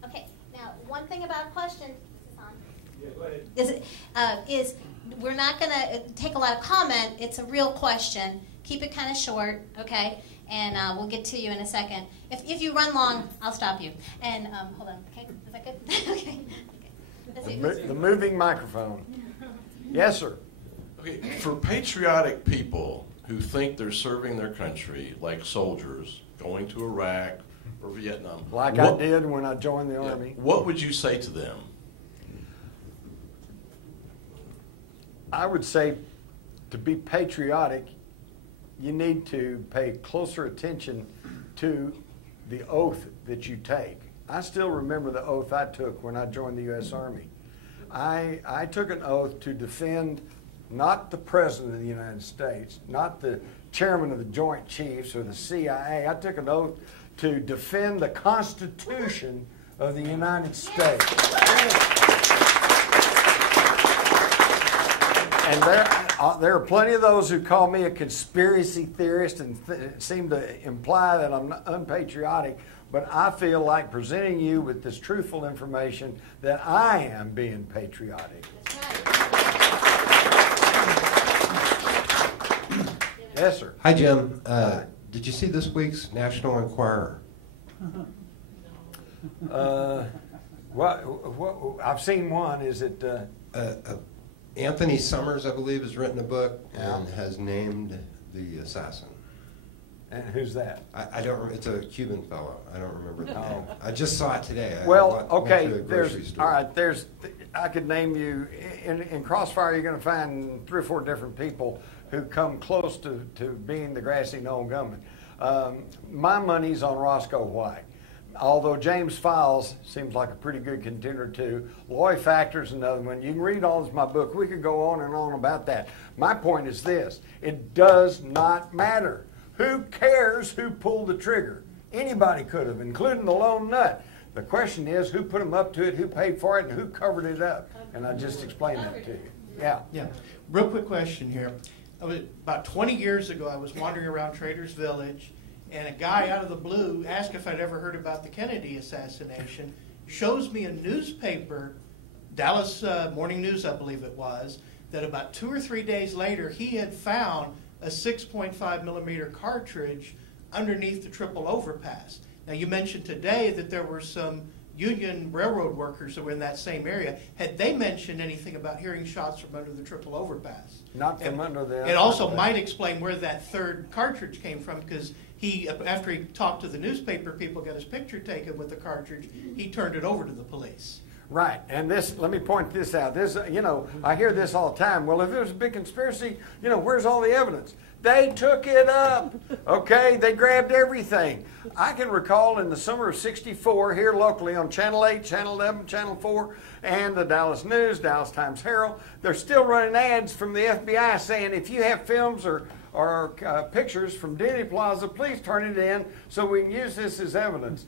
Okay, now one thing about questions, is this on? Yeah, go ahead. Is we're not going to take a lot of comment. It's a real question. Keep it kind of short, okay? And we'll get to you in a second. If you run long, I'll stop you. And hold on, okay? Is that good? Okay. The moving microphone. Yes, sir. Okay, for patriotic people who think they're serving their country, like soldiers going to Iraq or Vietnam, like I did when I joined the Army. What would you say to them? I would say to be patriotic, you need to pay closer attention to the oath that you take. I still remember the oath I took when I joined the U.S. Army. I took an oath to defend not the President of the United States, not the Chairman of the Joint Chiefs or the CIA. I took an oath to defend the Constitution of the United States. And there are plenty of those who call me a conspiracy theorist and seem to imply that I'm unpatriotic, but I feel like presenting you with this truthful information that I am being patriotic. Yes, sir. Hi, Jim. Did you see this week's National Enquirer? What I've seen one. Is it? Anthony Summers, I believe, has written a book and has named the assassin. And who's that? I don't remember. It's a Cuban fellow. I don't remember the name. I just saw it today. Well, okay. There's I could name you in Crossfire. You're going to find 3 or 4 different people who come close to being the grassy knoll gunman. My money's on Roscoe White. although James Files seems like a pretty good contender too. Loy Factor's another one. You can read all this in my book. We could go on and on about that. My point is this. It does not matter. Who cares who pulled the trigger? Anybody could have, including the lone nut. The question is who put them up to it, who paid for it, and who covered it up. And I just explained that to you. Yeah. Yeah. Real quick question here. About 20 years ago, I was wandering around Traders Village, and a guy out of the blue asked if I'd ever heard about the Kennedy assassination, shows me a newspaper, Dallas Morning News, I believe it was, that about 2 or 3 days later, he had found a 6.5 millimeter cartridge underneath the triple overpass. Now, you mentioned today that there were some Union Railroad workers that were in that same area. Had they mentioned anything about hearing shots from under the triple overpass? Not from under the... It also might explain where that third cartridge came from, because he, after he talked to the newspaper people, got his picture taken with the cartridge, he turned it over to the police. Right, and this, let me point this out. This, you know, I hear this all the time. Well, if it was a big conspiracy, you know, where's all the evidence? They took it up, okay? They grabbed everything. I can recall in the summer of '64 here locally on Channel 8, Channel 11, Channel 4, and the Dallas News, Dallas Times-Herald, they're still running ads from the FBI saying if you have films or pictures from Denny Plaza, please turn it in so we can use this as evidence.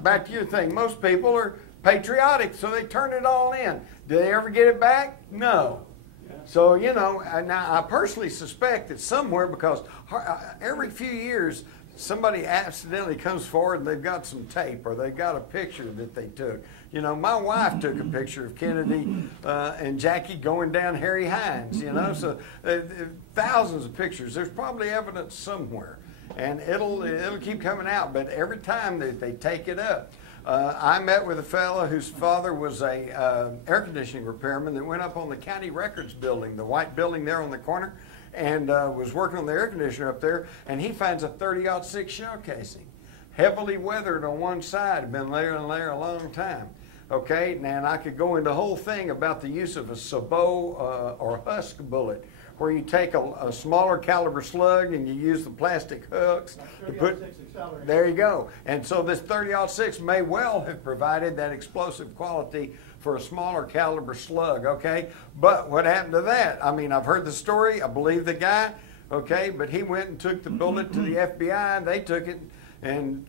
Back to your thing, most people are patriotic, so they turn it all in. Do they ever get it back? No. So, you know, now I personally suspect that somewhere, because every few years somebody accidentally comes forward and they've got some tape or they've got a picture that they took. You know, my wife took a picture of Kennedy and Jackie going down Harry Hines, you know, so thousands of pictures. There's probably evidence somewhere, and it'll keep coming out, but every time they take it up. I met with a fellow whose father was a air conditioning repairman that went up on the county records building, the white building there on the corner, and was working on the air conditioner up there, and he finds a 30-06 shell casing, heavily weathered on one side, been there and there a long time. Okay, now and I could go into the whole thing about the use of a sabot or husk bullet, where you take a smaller caliber slug and you use the plastic hooks to put. There you go. And so this 30-06 may well have provided that explosive quality for a smaller caliber slug, okay? But what happened to that? I mean, I've heard the story. I believe the guy, okay? But he went and took the bullet to the FBI, and they took it and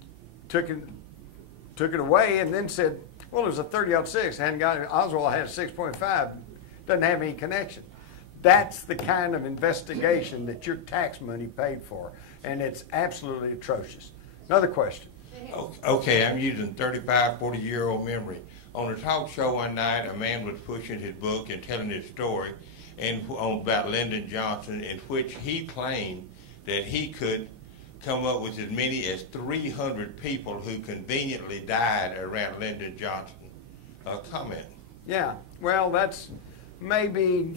took it away, and then said, well, it was a 30-06. Hadn't got it. Oswald had a 6.5. Doesn't have any connection. That's the kind of investigation that your tax money paid for, and it's absolutely atrocious. Another question. Okay, I'm using 35, 40-year-old memory. On a talk show one night, a man was pushing his book and telling his story about Lyndon Johnson, in which he claimed that he could come up with as many as 300 people who conveniently died around Lyndon Johnson. Comment. Yeah, well, that's maybe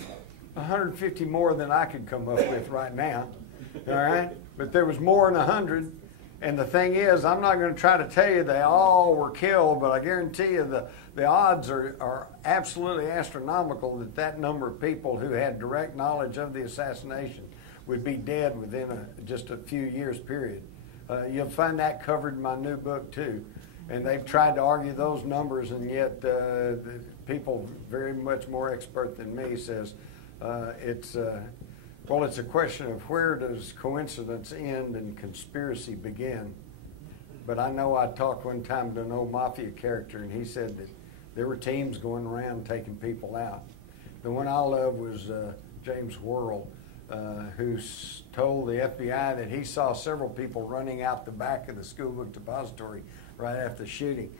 150 more than I could come up with right now, all right? But there was more than 100, and the thing is, I'm not going to try to tell you they all were killed, but I guarantee you the odds are absolutely astronomical that number of people who had direct knowledge of the assassination would be dead within just a few years period. You'll find that covered in my new book too, and they've tried to argue those numbers, and yet the people very much more expert than me says it's a question of where does coincidence end and conspiracy begin. But I know I talked one time to an old mafia character, and he said that there were teams going around taking people out. The one I love was James Worrell, who told the FBI that he saw several people running out the back of the school book depository right after the shooting.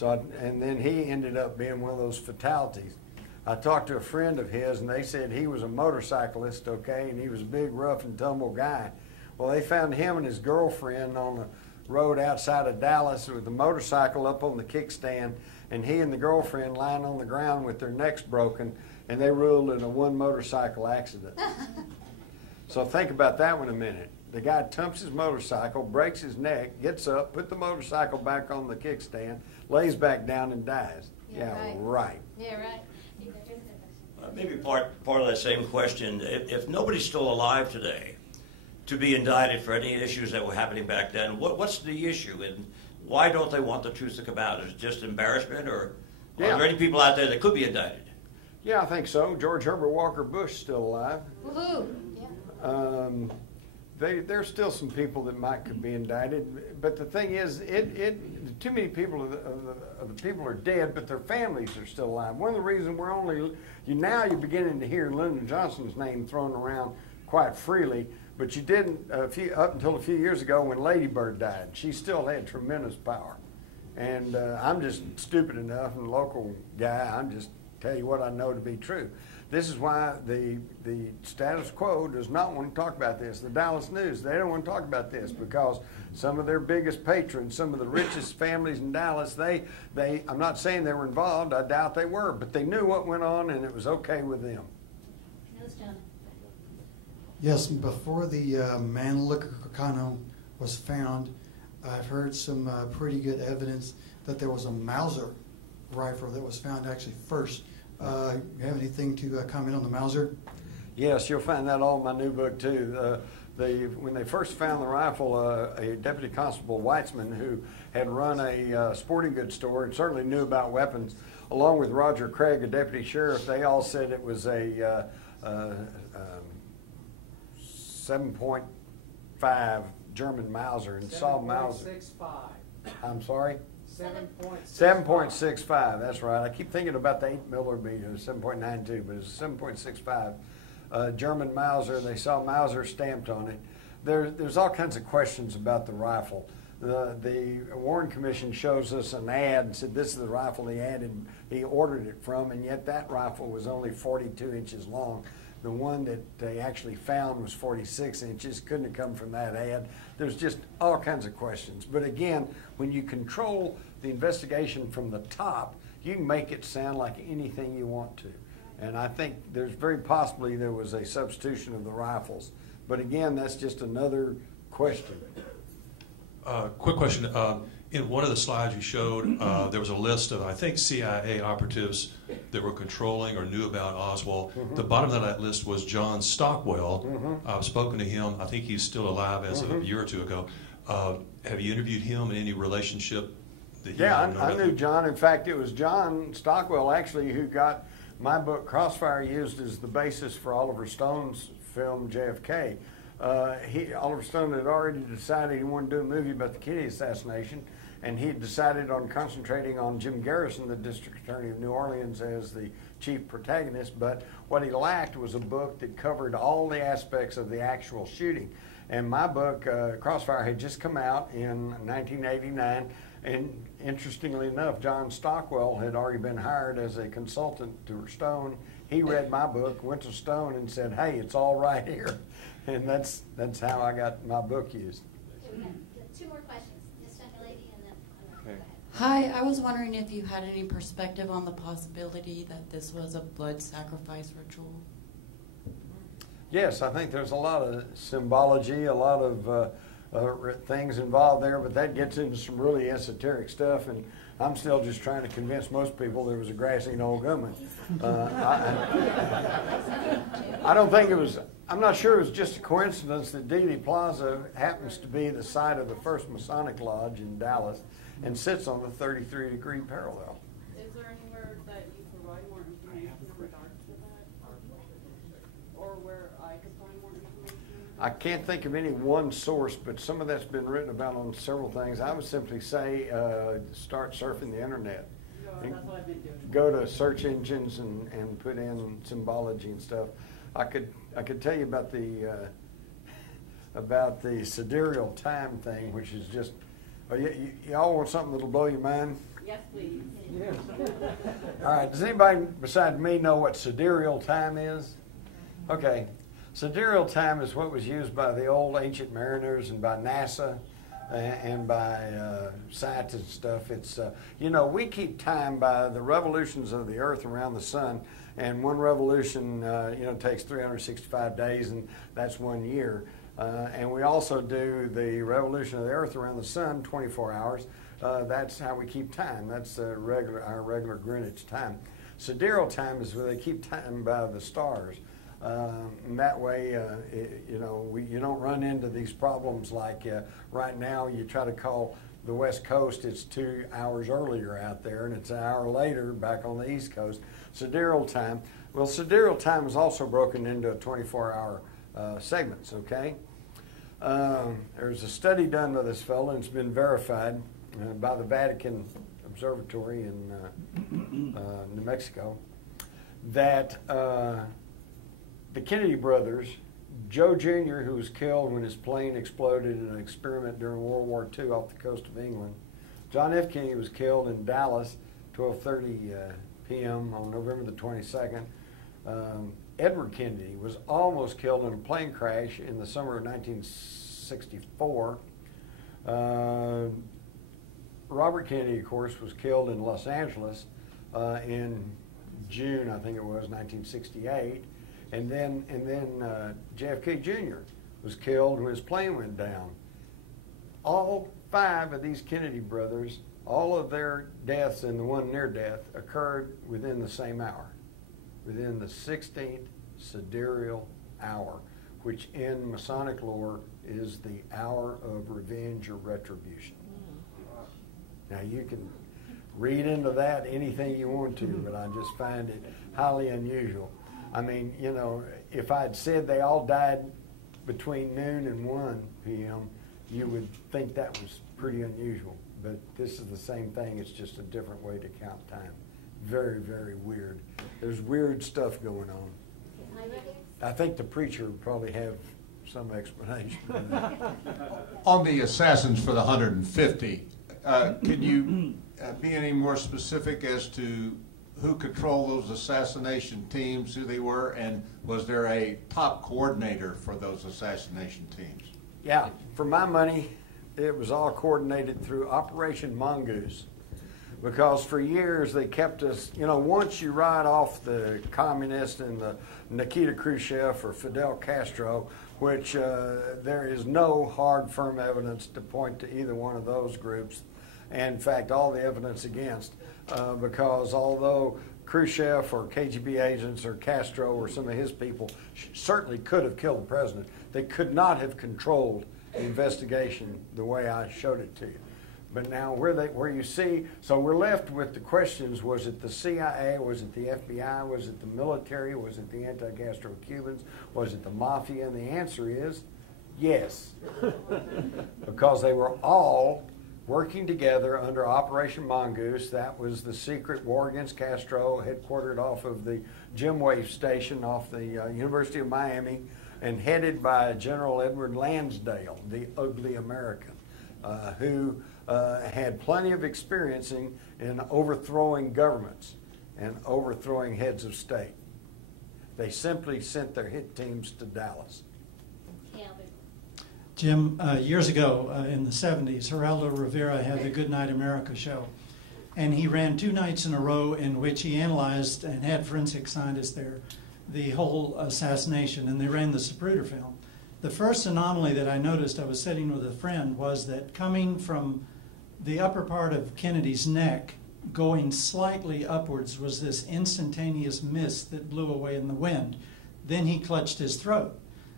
And then he ended up being one of those fatalities. I talked to a friend of his, and they said he was a motorcyclist, okay, and he was a big, rough and tumble guy. Well, they found him and his girlfriend on a road outside of Dallas with the motorcycle up on the kickstand, and he and the girlfriend lying on the ground with their necks broken, and they ruled in a one motorcycle accident. So think about that one a minute. The guy tumps his motorcycle, breaks his neck, gets up, put the motorcycle back on the kickstand, lays back down and dies. Yeah, right. Yeah, right. Maybe part of that same question. If nobody's still alive today to be indicted for any issues that were happening back then, what's the issue? And why don't they want the truth to come out? Is it just embarrassment, or Yeah. are there any people out there that could be indicted? Yeah, I think so. George Herbert Walker Bush still alive. Woohoo! Yeah. There's still some people that could be indicted, but the thing is, too many people of the people are dead, but their families are still alive. One of the reasons you're beginning to hear Lyndon Johnson's name thrown around quite freely, but you didn't up until a few years ago when Lady Bird died. She still had tremendous power, and I'm just stupid enough, and a local guy, I'm just tell you what I know to be true. This is why the status quo does not want to talk about this. The Dallas News, they don't want to talk about this because some of their biggest patrons, some of the richest families in Dallas, I'm not saying they were involved, I doubt they were, but they knew what went on and it was okay with them. Yes, John. Yes, before the Manlicano was found, I've heard some pretty good evidence that there was a Mauser rifle that was found actually first. You have anything to comment on the Mauser? Yes, you'll find that all in my new book too. When they first found the rifle, a Deputy Constable Weitzman, who had run a sporting goods store and certainly knew about weapons, along with Roger Craig, a deputy sheriff, they all said it was a 7.5 German Mauser and saw Mauser. 7.65. I'm sorry? 7.65. That's right. I keep thinking about the 8 millimeter, 7.92, but it's 7.65 German Mauser. They saw Mauser stamped on it. There's all kinds of questions about the rifle. The Warren Commission shows us an ad and said this is the rifle he ordered it from, and yet that rifle was only 42 inches long. The one that they actually found was 46 inches. Couldn't have come from that ad. There's just all kinds of questions. But again, when you control the investigation from the top, you can make it sound like anything you want to. And I think there's very possibly there was a substitution of the rifles. But again, that's just another question. Quick question. In one of the slides you showed, there was a list of, I think, CIA operatives that were controlling or knew about Oswald. Mm-hmm. The bottom of that list was John Stockwell. Mm-hmm. I've spoken to him. I think he's still alive as of a year or two ago. Have you interviewed him in any relationship? Yeah, I knew John. In fact, it was John Stockwell actually who got my book Crossfire used as the basis for Oliver Stone's film JFK. Oliver Stone had already decided he wanted to do a movie about the Kennedy assassination, and he had decided on concentrating on Jim Garrison, the district attorney of New Orleans, as the chief protagonist. But what he lacked was a book that covered all the aspects of the actual shooting. And my book, Crossfire, had just come out in 1989. And interestingly enough, John Stockwell had already been hired as a consultant to Stone. He read my book, went to Stone, and said, "Hey, it's all right here." And that's how I got my book used. Okay, we got 2 more questions. This young lady, and then go ahead. Hi, I was wondering if you had any perspective on the possibility that this was a blood sacrifice ritual. Yes, I think there's a lot of symbology, a lot of things involved there, but that gets into some really esoteric stuff, and I'm still just trying to convince most people there was a grassy knoll gunman. I don't think it was, I'm not sure it was just a coincidence that Dealey Plaza happens to be the site of the first Masonic Lodge in Dallas and sits on the 33-degree parallel. Is there anywhere that you provide more information in regards to that? Or where I could find more information? I can't think of any one source, but some of that's been written about on several things. I would simply say start surfing the internet. That's what I've been doing. Go to search engines and put in symbology and stuff. I could tell you about the sidereal time thing, which is just. Y'all want something that'll blow your mind? Yes, please. All right. Does anybody besides me know what sidereal time is? Okay. Sidereal time is what was used by the old ancient mariners and by NASA and by scientists and stuff. It's, we keep time by the revolutions of the Earth around the sun, and one revolution, takes 365 days, and that's 1 year. And we also do the revolution of the Earth around the sun, 24 hours. That's how we keep time. That's our regular Greenwich time. Sidereal time is where they keep time by the stars. And that way, you don't run into these problems like right now you try to call the West Coast, it's 2 hours earlier out there, and it's an hour later back on the East Coast. Sidereal time. Well, sidereal time is also broken into 24-hour segments, okay? There's a study done by this fellow, and it's been verified by the Vatican Observatory in New Mexico, that the Kennedy brothers, Joe Jr., who was killed when his plane exploded in an experiment during World War II off the coast of England. John F. Kennedy was killed in Dallas, 12:30 p.m. on November the 22nd. Edward Kennedy was almost killed in a plane crash in the summer of 1964. Robert Kennedy, of course, was killed in Los Angeles in June, I think it was, 1968. And then JFK Jr. was killed when his plane went down. All 5 of these Kennedy brothers, all of their deaths and the one near death occurred within the same hour, within the 16th sidereal hour, which in Masonic lore is the hour of revenge or retribution. Now you can read into that anything you want to, but I just find it highly unusual. I mean, you know, if I'd said they all died between noon and 1 p.m., you would think that was pretty unusual. But this is the same thing. It's just a different way to count time. Very, very weird. There's weird stuff going on. I think the preacher would probably have some explanation for that. On the assassins for the 150, could you be any more specific as to who controlled those assassination teams, who they were, and was there a top coordinator for those assassination teams? Yeah, for my money, it was all coordinated through Operation Mongoose, because for years they kept us, you know, once you write off the communists and the Nikita Khrushchev or Fidel Castro, which there is no hard, firm evidence to point to either one of those groups, and in fact, all the evidence against, because although Khrushchev or KGB agents or Castro or some of his people certainly could have killed the president, they could not have controlled the investigation the way I showed it to you. But now where you see, so we're left with the questions: was it the CIA? Was it the FBI? Was it the military? Was it the anti-Castro Cubans? Was it the mafia? And the answer is yes, because they were all working together under Operation Mongoose. That was the secret war against Castro, headquartered off of the Jim Wave Station off the University of Miami, and headed by General Edward Lansdale, the ugly American, who had plenty of experience in overthrowing governments and overthrowing heads of state. They simply sent their hit teams to Dallas. Jim, years ago in the 70s, Geraldo Rivera had the Good Night America show. And he ran 2 nights in a row in which he analyzed, and had forensic scientists there, the whole assassination. And they ran the Zapruder film. The first anomaly that I noticed, I was sitting with a friend, was that coming from the upper part of Kennedy's neck, going slightly upwards, was this instantaneous mist that blew away in the wind. Then he clutched his throat.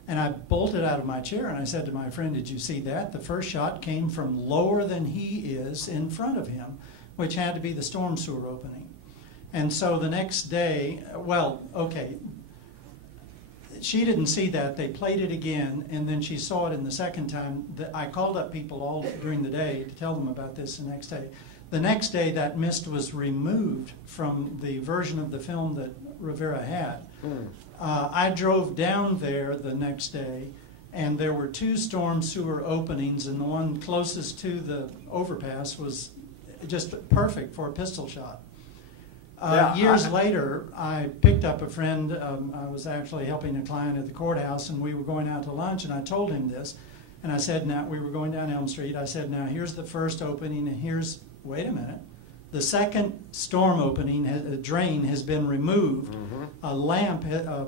And I bolted out of my chair and I said to my friend, "Did you see that? The first shot came from lower than he is in front of him, which had to be the storm sewer opening." And so the next day, well, okay, she didn't see that. They played it again, and then she saw it in the second time. I called up people all during the day to tell them about this the next day. The next day, that mist was removed from the version of the film that Rivera had. I drove down there the next day, and there were 2 storm sewer openings, and the one closest to the overpass was just perfect for a pistol shot. Years later, I picked up a friend. I was actually helping a client at the courthouse, and we were going out to lunch, and I told him this. And I said, now, we were going down Elm Street. I said, now, here's the first opening, and here's, wait a minute, the second storm opening, a drain has been removed. Mm-hmm. A lamp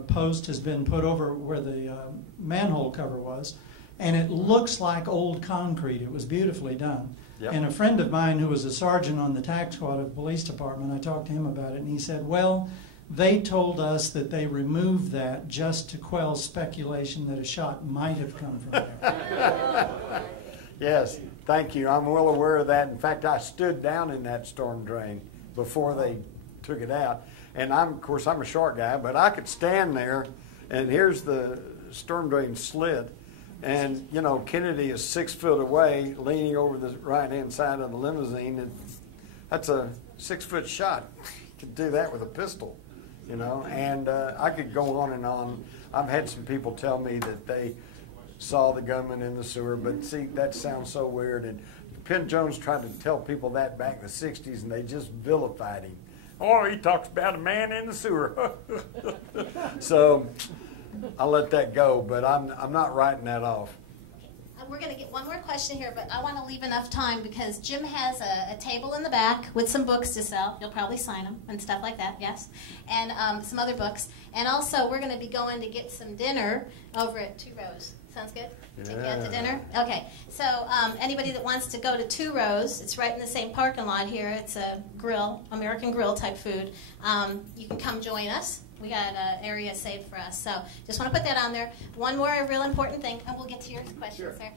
post has been put over where the manhole cover was, and it looks like old concrete. It was beautifully done. Yep. And a friend of mine who was a sergeant on the tax squad of the police department, I talked to him about it, and he said, well, they told us that they removed that just to quell speculation that a shot might have come from there. Yes, thank you. I'm well aware of that. In fact, I stood down in that storm drain before they took it out. And of course, I'm a short guy, but I could stand there, and here's the storm drain slit. And, you know, Kennedy is 6 foot away, leaning over the right-hand side of the limousine. And that's a 6-foot shot. You could do that with a pistol, you know. And I could go on and on. I've had some people tell me that they saw the gunman in the sewer, but see, that sounds so weird. And Penn Jones tried to tell people that back in the 60s, and they just vilified him. Oh, he talks about a man in the sewer. So I'll let that go, but I'm not writing that off. We're going to get one more question here, but I want to leave enough time because Jim has a table in the back with some books to sell. You'll probably sign them and stuff like that, yes, and some other books. And also, we're going to be going to get some dinner over at Two Rows. Sounds good? Take you out to dinner? Okay. So anybody that wants to go to Two Rows, it's right in the same parking lot here. It's a grill, American grill type food. You can come join us. We got an area saved for us. So just want to put that on there. One more real important thing, and we'll get to your question, sir,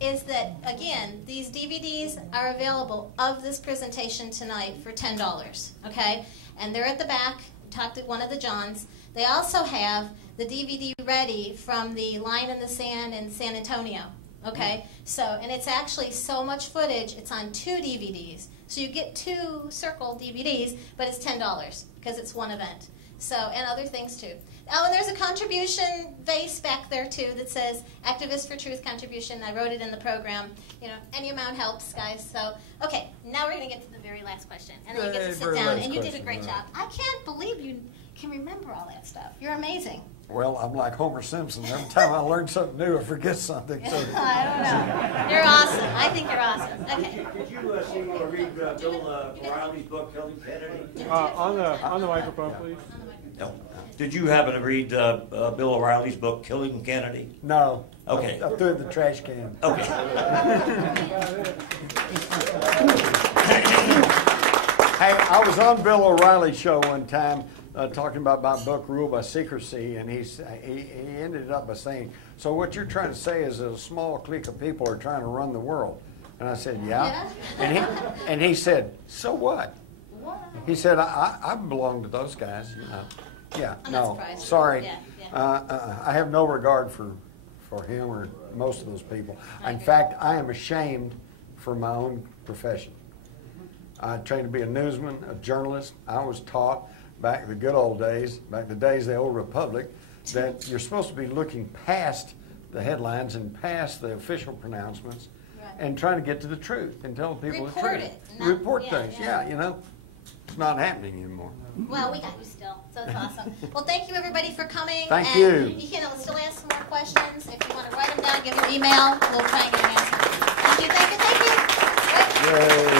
is that, again, these DVDs are available of this presentation tonight for $10, okay? And they're at the back. Talked to one of the Johns. They also have the DVD ready from the Line in the Sand in San Antonio, okay? So, and it's actually so much footage, it's on 2 DVDs. So you get 2 circle DVDs, but it's $10 because it's one event. So, and other things too. Oh, and there's a contribution vase back there too that says Activists for Truth contribution. I wrote it in the program. You know, any amount helps, guys. So, okay, now we're going to get to the very last question. And then you get to sit down, and you did a great job. I can't believe you can remember all that stuff. You're amazing. Well, I'm like Homer Simpson. Every time I learn something new, I forget something. So. I don't know. You're awesome. I think you're awesome. Okay. Did you see or read Bill O'Reilly's book, Killing Kennedy? On the microphone, please. No. Did you happen to read Bill O'Reilly's book, Killing Kennedy? No. Okay. I threw it in the trash can. Okay. Hey, I was on Bill O'Reilly's show one time talking about my book, Rule by Secrecy, and he ended up by saying, so what you're trying to say is that a small clique of people are trying to run the world. And I said, yeah. And he said, so what? He said, I belong to those guys, you know. Yeah, no, sorry. I have no regard for him or most of those people. In fact, I am ashamed for my own profession. I trained to be a newsman, a journalist. I was taught back in the good old days, back in the days of the old republic, that you're supposed to be looking past the headlines and past the official pronouncements and trying to get to the truth and tell people the truth. Report things, yeah, you know. It's not happening anymore. Well, we got you still, so it's awesome. Well, thank you, everybody, for coming. Thank you. You can still ask some more questions. If you want to write them down, give me an email. We'll try and get an answer. Thank you, thank you, thank you. Yay.